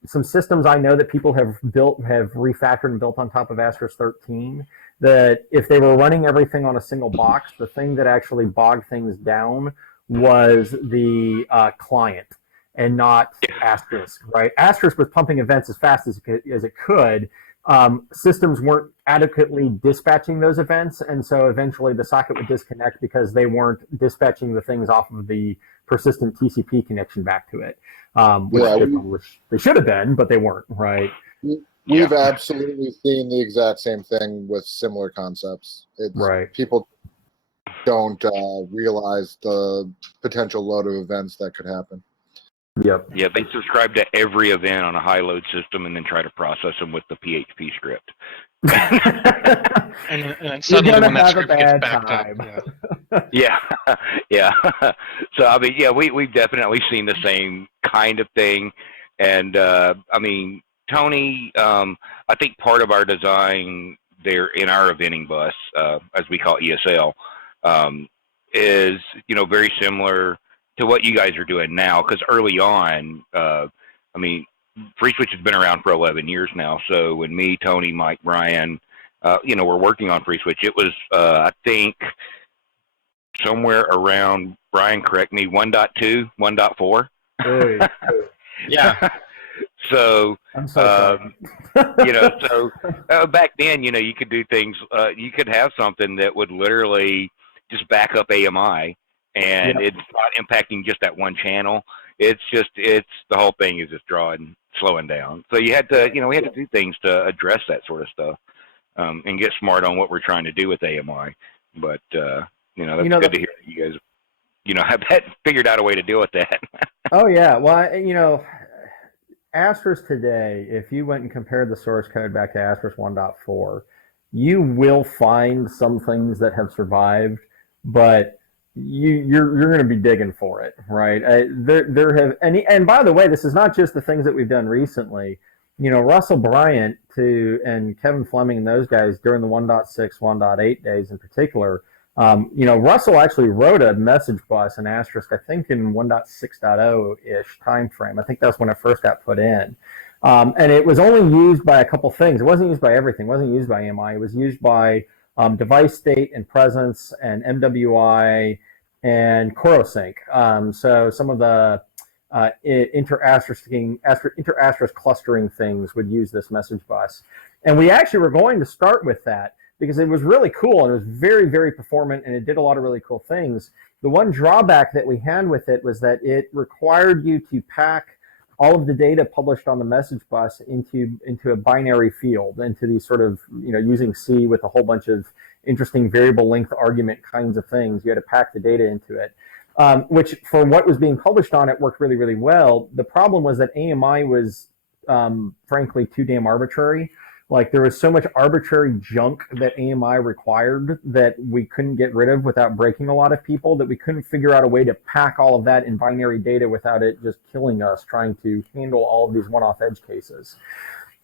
some systems I know that people have refactored and built on top of Asterisk 13, that if they were running everything on a single box, the thing that actually bogged things down was the client and not Asterisk, right? Asterisk was pumping events as fast as it could. Systems weren't adequately dispatching those events, and so eventually the socket would disconnect because they weren't dispatching the things off of the persistent TCP connection back to it, which they should have been, but they weren't, right? We've absolutely seen the exact same thing with similar concepts. People don't realize the potential load of events that could happen. Yep. Yeah, they subscribe to every event on a high load system and then try to process them with the PHP script. and suddenly when that script gets backed up. Yeah. So I mean, we've definitely seen the same kind of thing, and I mean, Tony, I think part of our design there in our eventing bus, as we call ESL, is very similar to what you guys are doing now, because early on, I mean, FreeSwitch has been around for 11 years now. So when me, Tony, Mike, Brian, we're working on FreeSwitch, it was, I think, somewhere around, Brian, correct me, 1.2, 1.4. Yeah. So, back then, you could do things, you could have something that would literally just back up AMI. And it's not impacting just that one channel. It's the whole thing is just slowing down. So you had to, we had to do things to address that sort of stuff, and get smart on what we're trying to do with AMI. But, that's good to hear that you guys, have figured out a way to deal with that. Oh yeah. Well, Asterisk today, if you went and compared the source code back to Asterisk 1.4, you will find some things that have survived, but you're going to be digging for it, right? There have, and by the way, this is not just the things that we've done recently. Russell Bryant and Kevin Fleming and those guys during the 1.6, 1.8 days in particular. Russell actually wrote a message bus in Asterisk, I think in 1.6.0-ish time frame. I think that's when it first got put in. And it was only used by a couple things. It wasn't used by everything. It wasn't used by AMI. It was used by device state and presence and MWI and CoroSync. So some of the inter-asterisk clustering things would use this message bus. And we actually were going to start with that because it was really cool and it was very, very performant and it did a lot of really cool things. The one drawback that we had with it was that it required you to pack all of the data published on the message bus into a binary field, into these sort of, using C with a whole bunch of interesting variable length argument kinds of things. You had to pack the data into it, which for what was being published on it worked really, really well. The problem was that AMI was, frankly, too damn arbitrary. Like there was so much arbitrary junk that AMI required that we couldn't get rid of without breaking a lot of people, that we couldn't figure out a way to pack all of that in binary data without it just killing us trying to handle all of these one-off edge cases.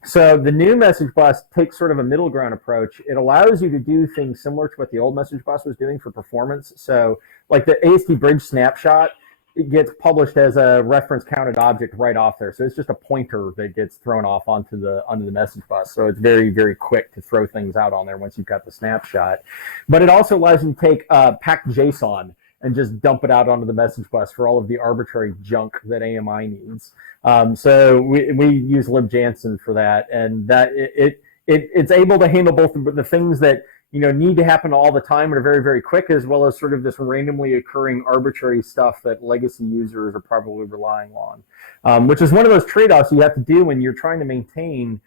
So the new message bus takes sort of a middle ground approach. It allows you to do things similar to what the old message bus was doing for performance. So like the AST bridge snapshot, it gets published as a reference counted object right off there. So it's just a pointer that gets thrown off onto the message bus. So it's very, very quick to throw things out on there once you've got the snapshot. But it also allows you to take packed JSON and just dump it out onto the message bus for all of the arbitrary junk that AMI needs. So we use libjansen for that, and that it's able to handle both the things that need to happen all the time and are very, very quick, as well as sort of this randomly occurring arbitrary stuff that legacy users are probably relying on, which is one of those trade-offs you have to do when you're trying to maintain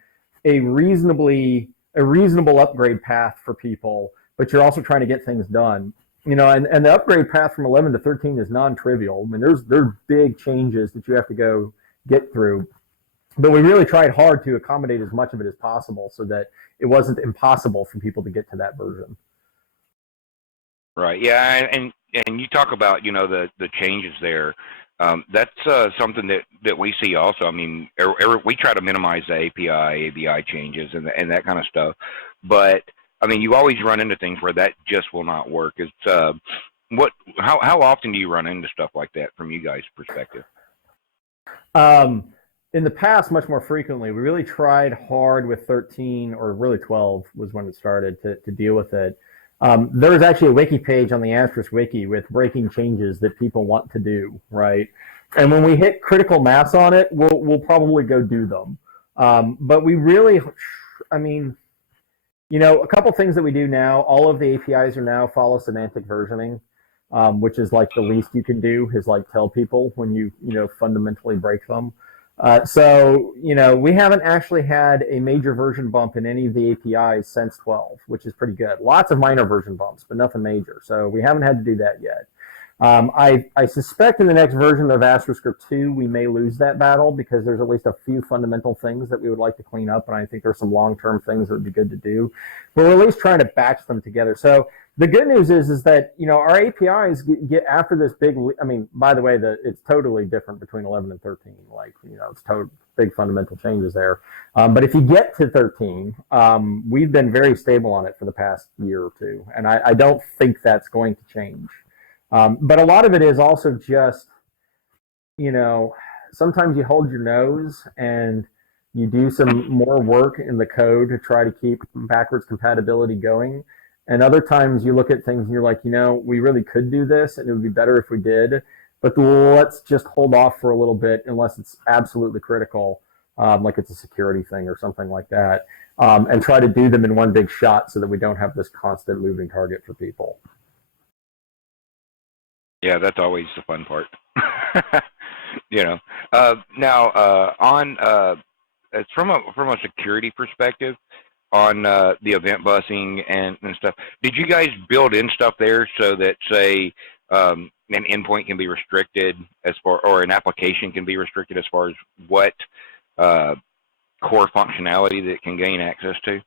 a reasonable upgrade path for people, but you're also trying to get things done. And the upgrade path from 11 to 13 is non-trivial. I mean, there's big changes that you have to go get through. But we really tried hard to accommodate as much of it as possible so that it wasn't impossible for people to get to that version. Right. Yeah. And you talk about, the changes there. That's something that we see also. I mean, we try to minimize the ABI changes and that kind of stuff. But, I mean, you always run into things where that just will not work. It's how often do you run into stuff like that from you guys' perspective? In the past, much more frequently. We really tried hard with 13, or really 12 was when it started, to deal with it. There's actually a wiki page on the Asterisk wiki with breaking changes that people want to do, right? And when we hit critical mass on it, we'll probably go do them. But we really, I mean, you know, a couple things that we do now, all of the APIs are now follow semantic versioning, which is like the least you can do is like tell people when you know, fundamentally break them. So, you know, we haven't actually had a major version bump in any of the APIs since 12, which is pretty good. Lots of minor version bumps, but nothing major. So we haven't had to do that yet. I suspect in the next version of Asterisk 2, we may lose that battle because there's at least a few fundamental things that we would like to clean up, and I think there's some long-term things that would be good to do. But we're at least trying to batch them together. So the good news is that, you know, our APIs get after this big, I mean, by the way, it's totally different between 11 and 13. Like, you know, it's big fundamental changes there. But if you get to 13, we've been very stable on it for the past year or two, and I don't think that's going to change. But a lot of it is also just, you know, sometimes you hold your nose and you do some more work in the code to try to keep backwards compatibility going. And other times you look at things and you're like, you know, we really could do this and it would be better if we did, but let's just hold off for a little bit unless it's absolutely critical, like it's a security thing or something like that, and try to do them in one big shot so that we don't have this constant moving target for people. Yeah, that's always the fun part. You know. Now, it's from a security perspective on the event busing and stuff. Did you guys build in stuff there so that, say, an endpoint can be restricted or an application can be restricted as far as what core functionality that it can gain access to?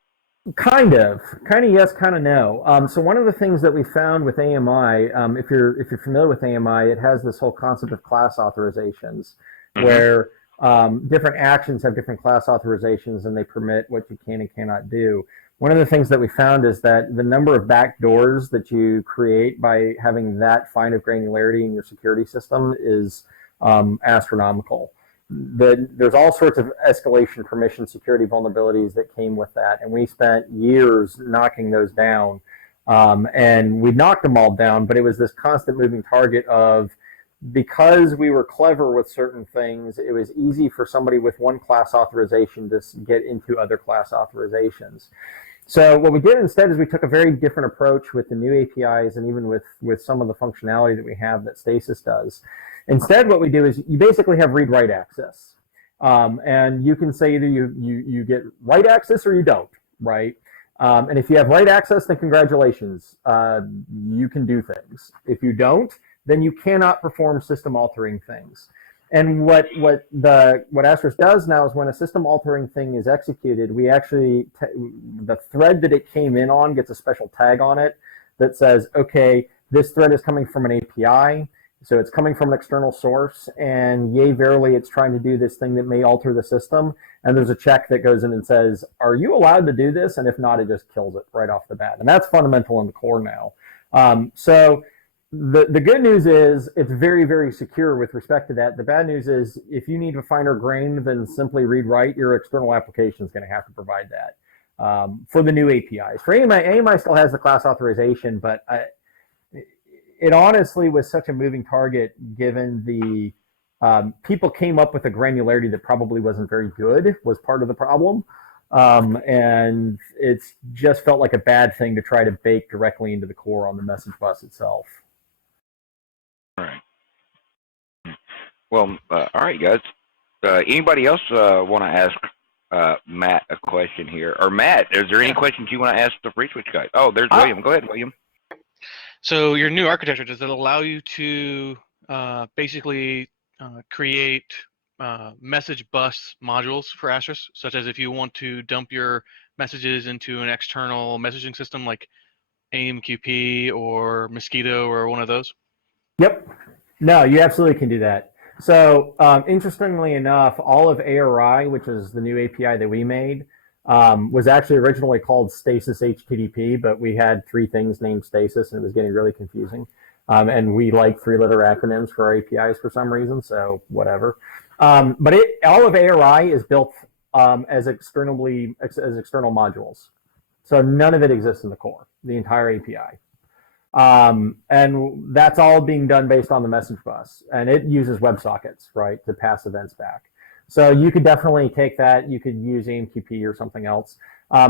Kind of yes, kind of no. So one of the things that we found with AMI, if you're familiar with AMI, it has this whole concept of class authorizations, where different actions have different class authorizations and they permit what you can and cannot do. One of the things that we found is that the number of backdoors that you create by having that fine of granularity in your security system is astronomical. There's all sorts of escalation permission security vulnerabilities that came with that, and we spent years knocking those down, and we knocked them all down, but it was this constant moving target of, because we were clever with certain things, it was easy for somebody with one class authorization to get into other class authorizations. So what we did instead is we took a very different approach with the new APIs and even with some of the functionality that we have that Stasis does. Instead, what we do is you basically have read-write access. And you can say either you get write access or you don't, right? And if you have write access, then congratulations, you can do things. If you don't, then you cannot perform system-altering things. And what Asterisk does now is when a system-altering thing is executed, we actually, the thread that it came in on gets a special tag on it that says, okay, this thread is coming from an API, so it's coming from an external source, and yea, verily, it's trying to do this thing that may alter the system, and there's a check that goes in and says, are you allowed to do this? And if not, it just kills it right off the bat. And that's fundamental in the core now. So the good news is it's very, very secure with respect to that. The bad news is if you need a finer grain than simply read-write, your external application is going to have to provide that for the new APIs. For AMI still has the class authorization, but it honestly was such a moving target given the people came up with a granularity that probably wasn't very good, was part of the problem. And it's just felt like a bad thing to try to bake directly into the core on the message bus itself. All right. Well, all right, guys. Anybody else want to ask Matt a question here? Or Matt, is there any questions you want to ask the FreeSwitch guys? Oh, there's William. Go ahead, William. So your new architecture, does it allow you to basically create message bus modules for Asterisk, such as if you want to dump your messages into an external messaging system like AMQP or Mosquito or one of those? Yep. No, you absolutely can do that. So interestingly enough, all of ARI, which is the new API that we made, was actually originally called Stasis HTTP, but we had 3 things named Stasis, and it was getting really confusing. And we like 3-letter acronyms for our APIs for some reason, so whatever. But all of ARI is built as external modules. So none of it exists in the core, the entire API. And that's all being done based on the message bus. And it uses WebSockets, right, to pass events back. So you could definitely take that. You could use AMQP or something else.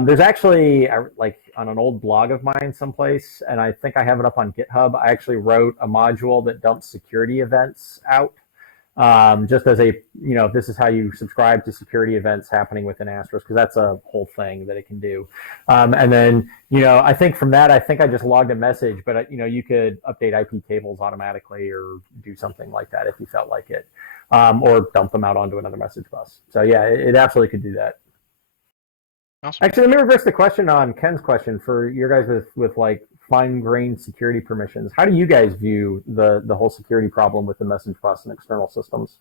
There's actually, like on an old blog of mine someplace, and I think I have it up on GitHub, I actually wrote a module that dumps security events out. Just as a, this is how you subscribe to security events happening within Asterisk, because that's a whole thing that it can do. And then, I think from that, I just logged a message, but, you could update IP tables automatically or do something like that if you felt like it, or dump them out onto another message bus. So yeah, it absolutely could do that. Awesome. Actually, let me reverse the question on Ken's question for your guys with like fine-grained security permissions. How do you guys view the whole security problem with the message bus and external systems?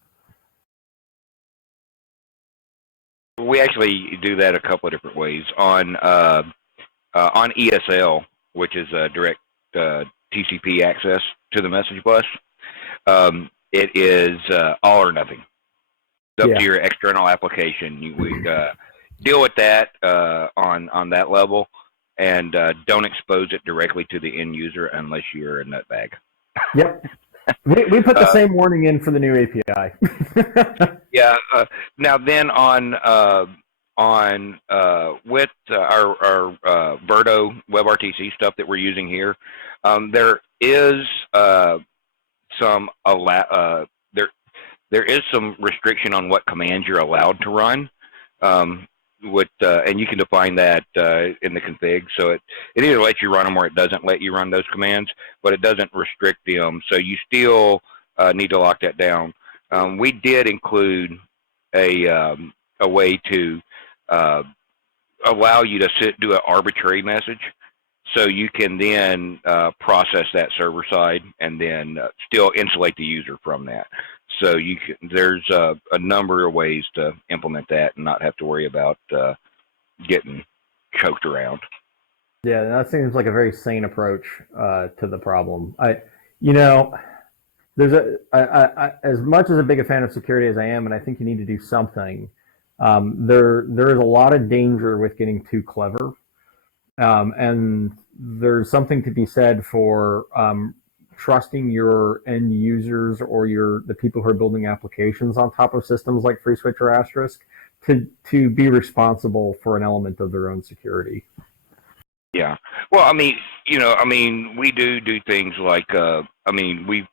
We actually do that a couple of different ways. On ESL, which is a direct TCP access to the message bus, it is all or nothing. It's up to your external application. You would deal with that on that level, and don't expose it directly to the end user unless you're a nutbag. Yep. We put the same warning in for the new API. Yeah. Now then with our Verdo WebRTC stuff that we're using here, there is some restriction on what commands you're allowed to run. And you can define that in the config. So it either lets you run them or it doesn't let you run those commands, but it doesn't restrict them. So you still need to lock that down. We did include a way to allow you to do an arbitrary message, so you can then process that server side and then still insulate the user from that. So there's a number of ways to implement that and not have to worry about getting choked around. Yeah, that seems like a very sane approach to the problem. There's as much as a big a fan of security as I am, and I think you need to do something. There is a lot of danger with getting too clever, and there's something to be said for trusting your end users or the people who are building applications on top of systems like FreeSwitch or Asterisk to be responsible for an element of their own security. Yeah. Well, we do things like, we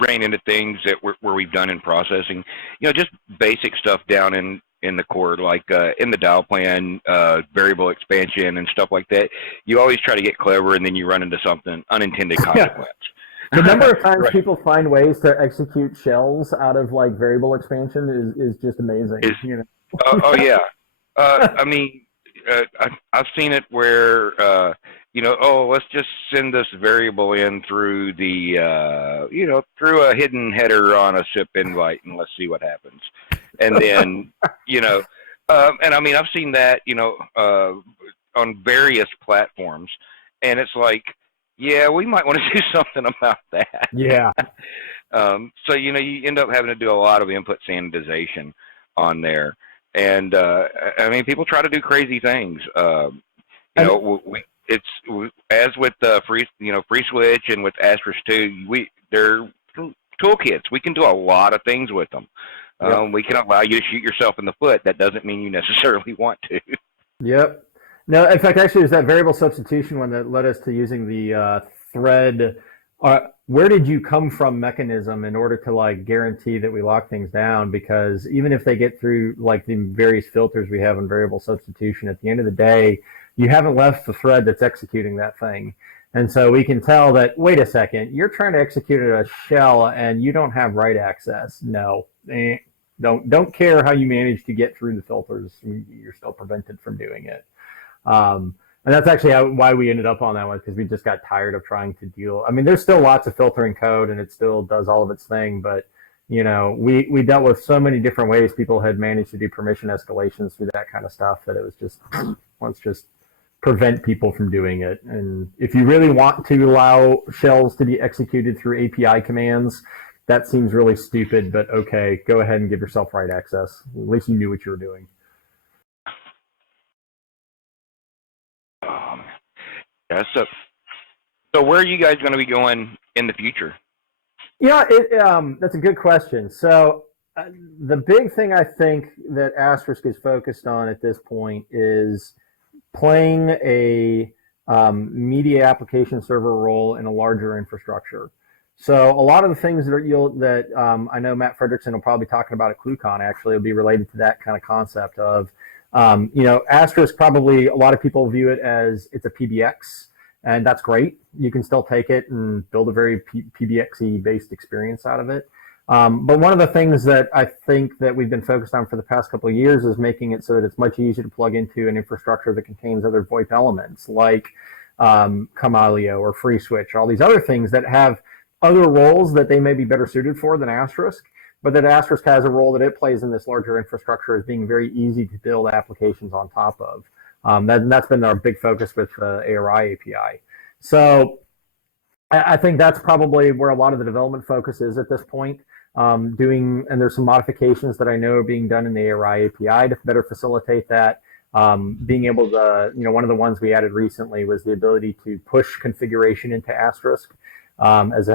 ran into things where we've done in processing, just basic stuff down in the core, like in the dial plan, variable expansion and stuff like that. You always try to get clever, and then you run into something unintended consequence. The number of times people find ways to execute shells out of like variable expansion is just amazing. Oh yeah. I've seen it where let's just send this variable in through the through a hidden header on a SIP invite, and let's see what happens. And then and I've seen that on various platforms, and it's like, yeah, we might want to do something about that. Yeah. So you end up having to do a lot of input sanitization on there, and people try to do crazy things. It's as with FreeSwitch and with Asterisk 2, they're toolkits. We can do a lot of things with them. Yep. We can allow you to shoot yourself in the foot. That doesn't mean you necessarily want to. Yep. No, in fact, actually, it was that variable substitution one that led us to using the thread. Where did you come from mechanism in order to like guarantee that we lock things down? Because even if they get through like the various filters we have in variable substitution, at the end of the day, you haven't left the thread that's executing that thing. And so we can tell that, wait a second, you're trying to execute a shell and you don't have write access. No, don't care how you manage to get through the filters. You're still prevented from doing it. And that's actually why we ended up on that one, because we just got tired of trying to deal. There's still lots of filtering code and it still does all of its thing, but we dealt with so many different ways people had managed to do permission escalations through that kind of stuff that it was just, let's just prevent people from doing it. And if you really want to allow shells to be executed through API commands, that seems really stupid, but okay, go ahead and give yourself write access. At least you knew what you were doing. Yeah. So where are you guys going to be going in the future? Yeah, that's a good question. So the big thing I think that Asterisk is focused on at this point is playing a media application server role in a larger infrastructure. So a lot of the things that I know Matt Fredrickson will probably be talking about at ClueCon actually will be related to that kind of concept of, Asterisk, probably a lot of people view it as it's a PBX, and that's great. You can still take it and build a very PBX-y based experience out of it. But one of the things that I think that we've been focused on for the past couple of years is making it so that it's much easier to plug into an infrastructure that contains other VoIP elements like Camalio or FreeSwitch, all these other things that have other roles that they may be better suited for than Asterisk, but that Asterisk has a role that it plays in this larger infrastructure as being very easy to build applications on top of. That's been our big focus with the ARI API. So I think that's probably where a lot of the development focus is at this point. And there's some modifications that I know are being done in the ARI API to better facilitate that. Being able to, one of the ones we added recently was the ability to push configuration into Asterisk as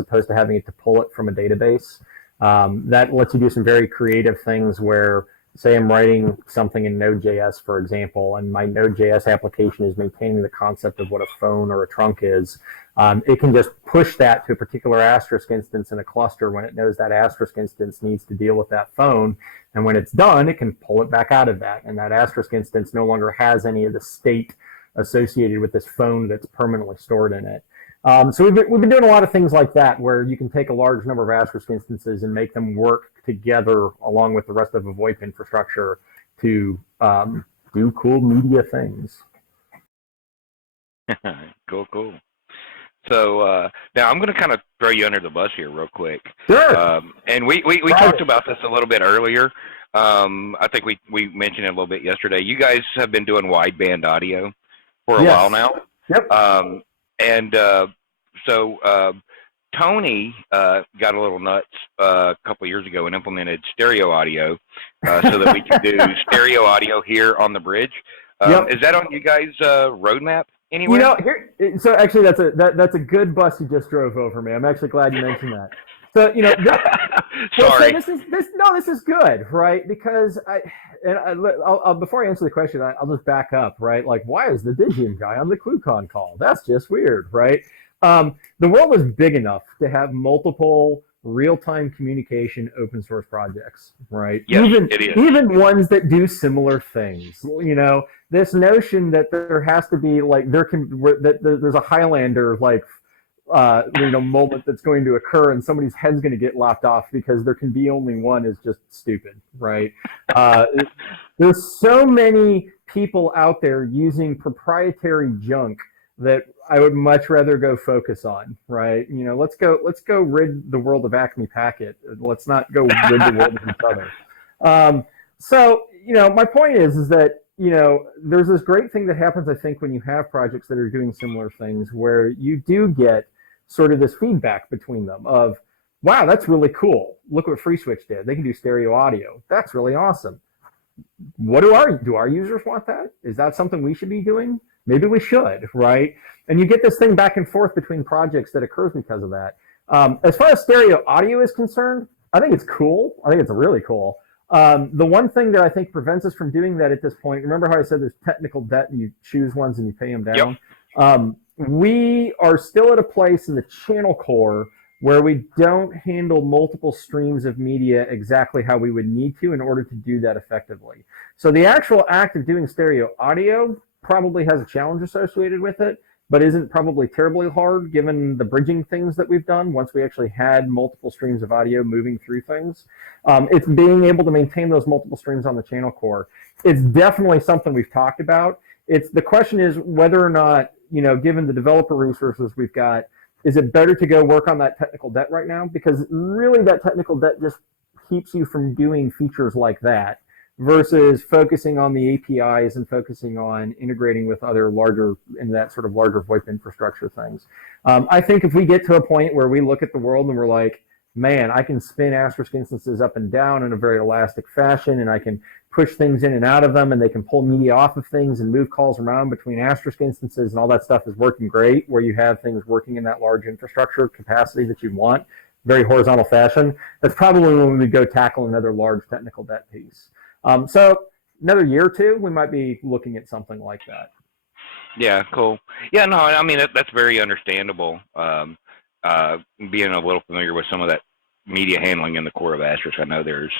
opposed to having it to pull it from a database. That lets you do some very creative things where, say I'm writing something in Node.js, for example, and my Node.js application is maintaining the concept of what a phone or a trunk is. It can just push that to a particular Asterisk instance in a cluster when it knows that Asterisk instance needs to deal with that phone. And when it's done, it can pull it back out of that. And that Asterisk instance no longer has any of the state associated with this phone that's permanently stored in it. So we've been doing a lot of things like that, where you can take a large number of Asterisk instances and make them work together along with the rest of the VoIP infrastructure to do cool media things. Cool. So now I'm going to kind of throw you under the bus here real quick. Sure. And we talked about this a little bit earlier. I think we mentioned it a little bit yesterday. You guys have been doing wideband audio for a while now. Yep. So Tony got a little nuts a couple of years ago and implemented stereo audio so that we can do stereo audio here on the bridge. Is that on you guys' roadmap anywhere? So actually that's a good bus you just drove over me. I'm actually glad you mentioned that. So sorry. So this is good, right? Because I'll before I answer the question, I'll just back up, right? Like, why is the Digium guy on the ClueCon call? That's just weird, right? The world is big enough to have multiple real-time communication open source projects, right? Yes, it is. Even ones that do similar things. This notion that there has to be there's a Highlander moment that's going to occur and somebody's head's going to get lopped off because there can be only one is just stupid, right? There's so many people out there using proprietary junk that I would much rather go focus on, right? Let's go rid the world of Acme Packet. Let's not go rid the world of each other. So my point is that there's this great thing that happens, I think, when you have projects that are doing similar things, where you do get sort of this feedback between them of, wow, that's really cool. Look what FreeSwitch did. They can do stereo audio. That's really awesome. Do our users want that? Is that something we should be doing? Maybe we should, right? And you get this thing back and forth between projects that occurs because of that. As far as stereo audio is concerned, I think it's cool. I think it's really cool. The one thing that I think prevents us from doing that at this point, remember how I said there's technical debt and you choose ones and you pay them down? Yep. We are still at a place in the channel core where we don't handle multiple streams of media exactly how we would need to in order to do that effectively. So the actual act of doing stereo audio probably has a challenge associated with it, but isn't probably terribly hard given the bridging things that we've done once we actually had multiple streams of audio moving through things. It's being able to maintain those multiple streams on the channel core. It's definitely something we've talked about. The question is whether or not, given the developer resources we've got, is it better to go work on that technical debt right now? Because really that technical debt just keeps you from doing features like that versus focusing on the APIs and focusing on integrating with other larger VoIP infrastructure things. I think if we get to a point where we look at the world and we're like, man, I can spin Asterisk instances up and down in a very elastic fashion, and I can push things in and out of them, and they can pull media off of things and move calls around between Asterisk instances, and all that stuff is working great where you have things working in that large infrastructure capacity that you want, very horizontal fashion. That's probably when we go tackle another large technical debt piece. So another year or two, we might be looking at something like that. Yeah, cool. Yeah, no, I mean, that's very understandable. Being a little familiar with some of that media handling in the core of Asterisk, I know there's,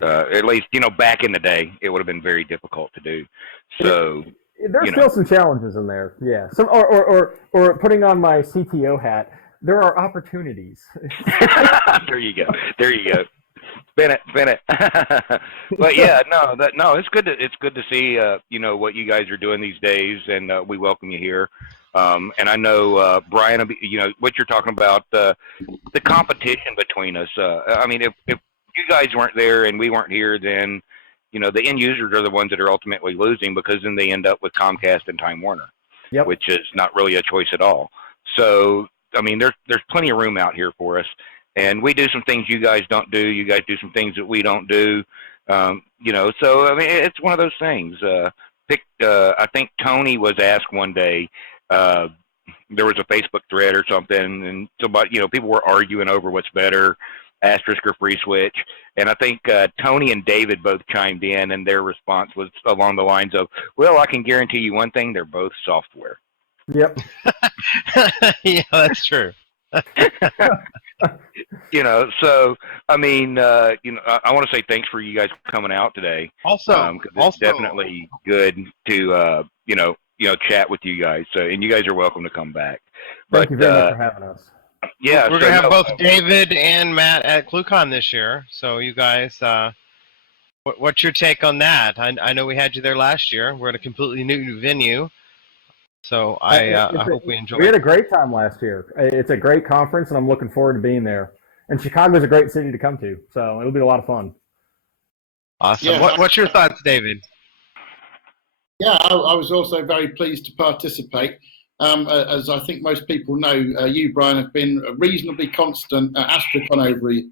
at least, back in the day, it would have been very difficult to do. So there's still some challenges in there. Yeah. Some, or putting on my CTO hat, there are opportunities. There you go. Spin it. But yeah, no, it's good to see, what you guys are doing these days, and we welcome you here. And I know, Brian, what you're talking about, the competition between us. I mean, if you guys weren't there and we weren't here, then, the end users are the ones that are ultimately losing, because then they end up with Comcast and Time Warner, which is not really a choice at all. So, I mean, there's plenty of room out here for us. And we do some things you guys don't do. You guys do some things that we don't do. So, I mean, it's one of those things. I think Tony was asked one day, there was a Facebook thread or something, and somebody, people were arguing over what's better, Asterisk or Free Switch. And I think Tony and David both chimed in, and their response was along the lines of, well, I can guarantee you one thing, they're both software. Yep. Yeah, that's true. So I mean, I want to say thanks for you guys coming out today. Also, it's definitely good to chat with you guys. So, and you guys are welcome to come back. Thank you very much for having us. Yeah, we're gonna have both David and Matt at ClueCon this year. So you guys, what's your take on that? I know we had you there last year. We're at a completely new venue. So I hope we enjoy it. We had a great time last year. It's a great conference, and I'm looking forward to being there. And Chicago's a great city to come to, so it'll be a lot of fun. Awesome. Yeah. What's your thoughts, David? Yeah, I was also very pleased to participate. As I think most people know, you, Brian, have been reasonably constant at Astricon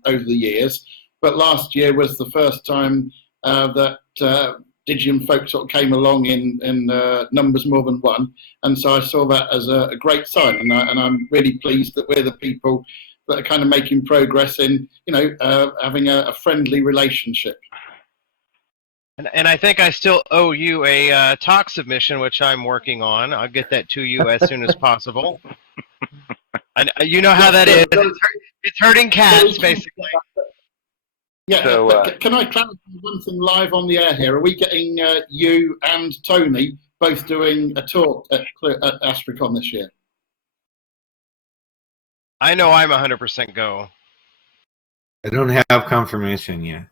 over the years, but last year was the first time that Digium folks sort of came along in numbers more than one, and so I saw that as a great sign, and I'm really pleased that we're the people that are kind of making progress in, having a friendly relationship. And I think I still owe you a talk submission, which I'm working on. I'll get that to you as soon as possible. And you know how that is. It's hurting cats, basically. Yeah, so, can I clarify one thing live on the air here? Are we getting you and Tony both doing a talk at Astricon this year? I know I'm 100% go. I don't have confirmation yet.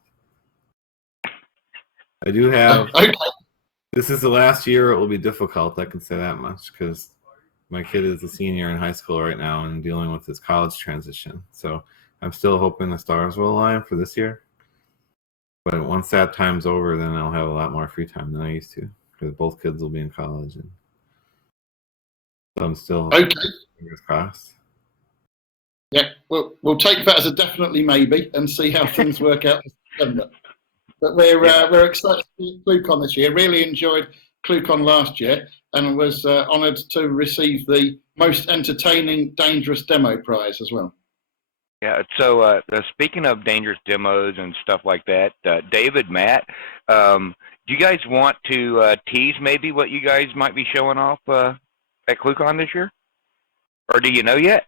I do have. Okay. This is the last year it will be difficult, I can say that much, because my kid is a senior in high school right now and dealing with his college transition. So I'm still hoping the stars will align for this year. But once that time's over, then I'll have a lot more free time than I used to, because both kids will be in college. And so I'm still fingers crossed. Yeah, we'll take that as a definitely maybe and see how things work out in September. But we're excited to see ClueCon this year. Really enjoyed ClueCon last year, and was honoured to receive the most entertaining dangerous demo prize as well. Yeah. So speaking of dangerous demos and stuff like that, David, Matt, do you guys want to tease maybe what you guys might be showing off at ClueCon this year, or do you know yet?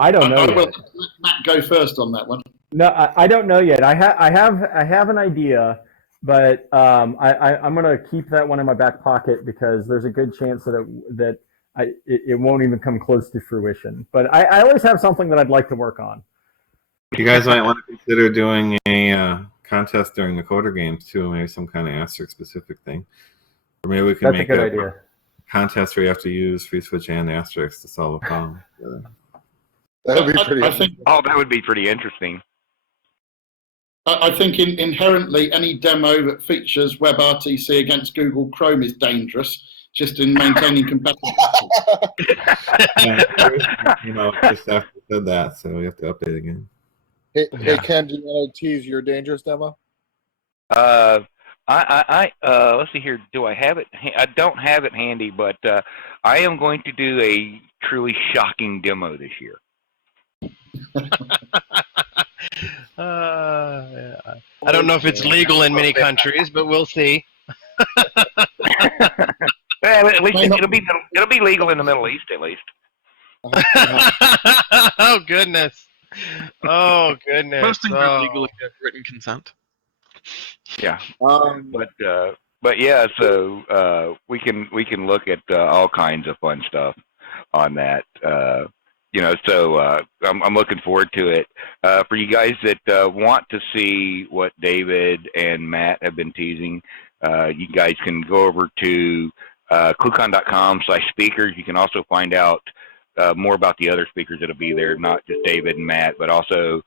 I don't know. I will let Matt go first on that one. No, I don't know yet. I have an idea, but I'm going to keep that one in my back pocket, because there's a good chance that it won't even come close to fruition. But I always have something that I'd like to work on. You guys might want to consider doing a contest during the quarter games too, maybe some kind of Asterisk specific thing. Or maybe we can make a idea. Contest where you have to use Free Switch and Asterisks to solve a problem. That would be pretty. That would be pretty interesting. I think inherently any demo that features WebRTC against Google Chrome is dangerous, just in maintaining compatibility. Just after said that, so we have to update again. Hey, Ken, do you want to tease your dangerous demo? Let's see here. Do I have it? I don't have it handy, but I am going to do a truly shocking demo this year. I don't know if it's legal in many countries, but we'll see. Well, at least it'll be legal in the Middle East, at least. Oh goodness! Oh goodness! Most things are legal if you have written consent. Yeah, but yeah, so we can look at all kinds of fun stuff on that. So I'm looking forward to it. For you guys that want to see what David and Matt have been teasing, you guys can go over to ClueCon.com/speakers. You can also find out more about the other speakers that'll be there, not just David and Matt, but also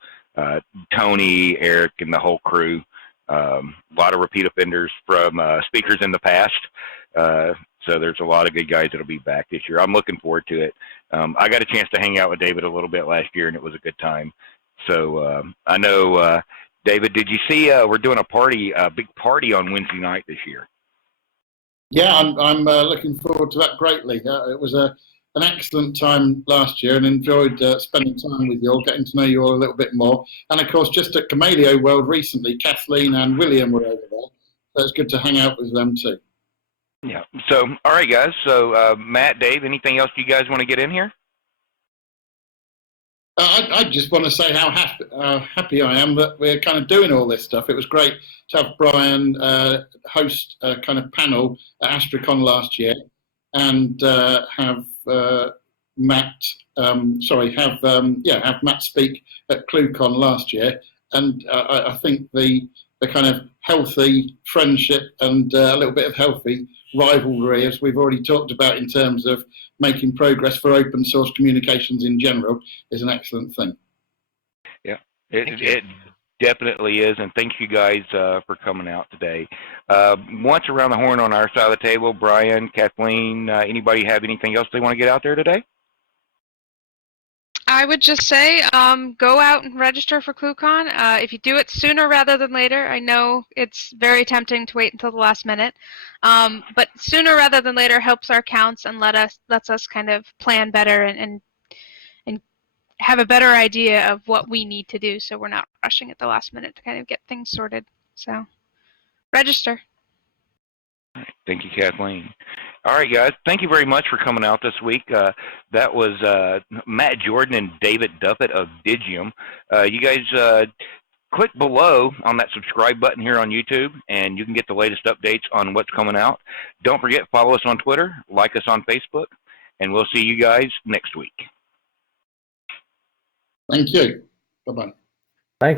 Tony, Eric, and the whole crew. A lot of repeat offenders from speakers in the past. So there's a lot of good guys that'll be back this year. I'm looking forward to it. I got a chance to hang out with David a little bit last year, and it was a good time. So I know, David, did you see we're doing a big party on Wednesday night this year? Yeah, I'm looking forward to that greatly. It was an excellent time last year and enjoyed spending time with you all, getting to know you all a little bit more. And of course, just at Camelio World recently, Kathleen and William were over there. So it's good to hang out with them too. Yeah. So, all right, guys. So, Matt, Dave, anything else you guys want to get in here? I just want to say how happy I am that we're kind of doing all this stuff. It was great to have Brian host a kind of panel at Astricon last year, and have Matt speak at ClueCon last year. And I think the kind of healthy friendship and a little bit of healthy rivalry, as we've already talked about in terms of making progress for open source communications in general, is an excellent thing. Yeah, it definitely is, and thank you guys for coming out today. Once around the horn on our side of the table, Brian, Kathleen, anybody have anything else they want to get out there today? I would just say go out and register for ClueCon. If you do it sooner rather than later, I know it's very tempting to wait until the last minute, but sooner rather than later helps our counts and lets us kind of plan better and have a better idea of what we need to do, so we're not rushing at the last minute to kind of get things sorted. So register. All right. Thank you, Kathleen. All right, guys. Thank you very much for coming out this week. That was Matt Jordan and David Duffett of Digium. You guys click below on that subscribe button here on YouTube, and you can get the latest updates on what's coming out. Don't forget, follow us on Twitter, like us on Facebook, and we'll see you guys next week. Thank you. Bye-bye.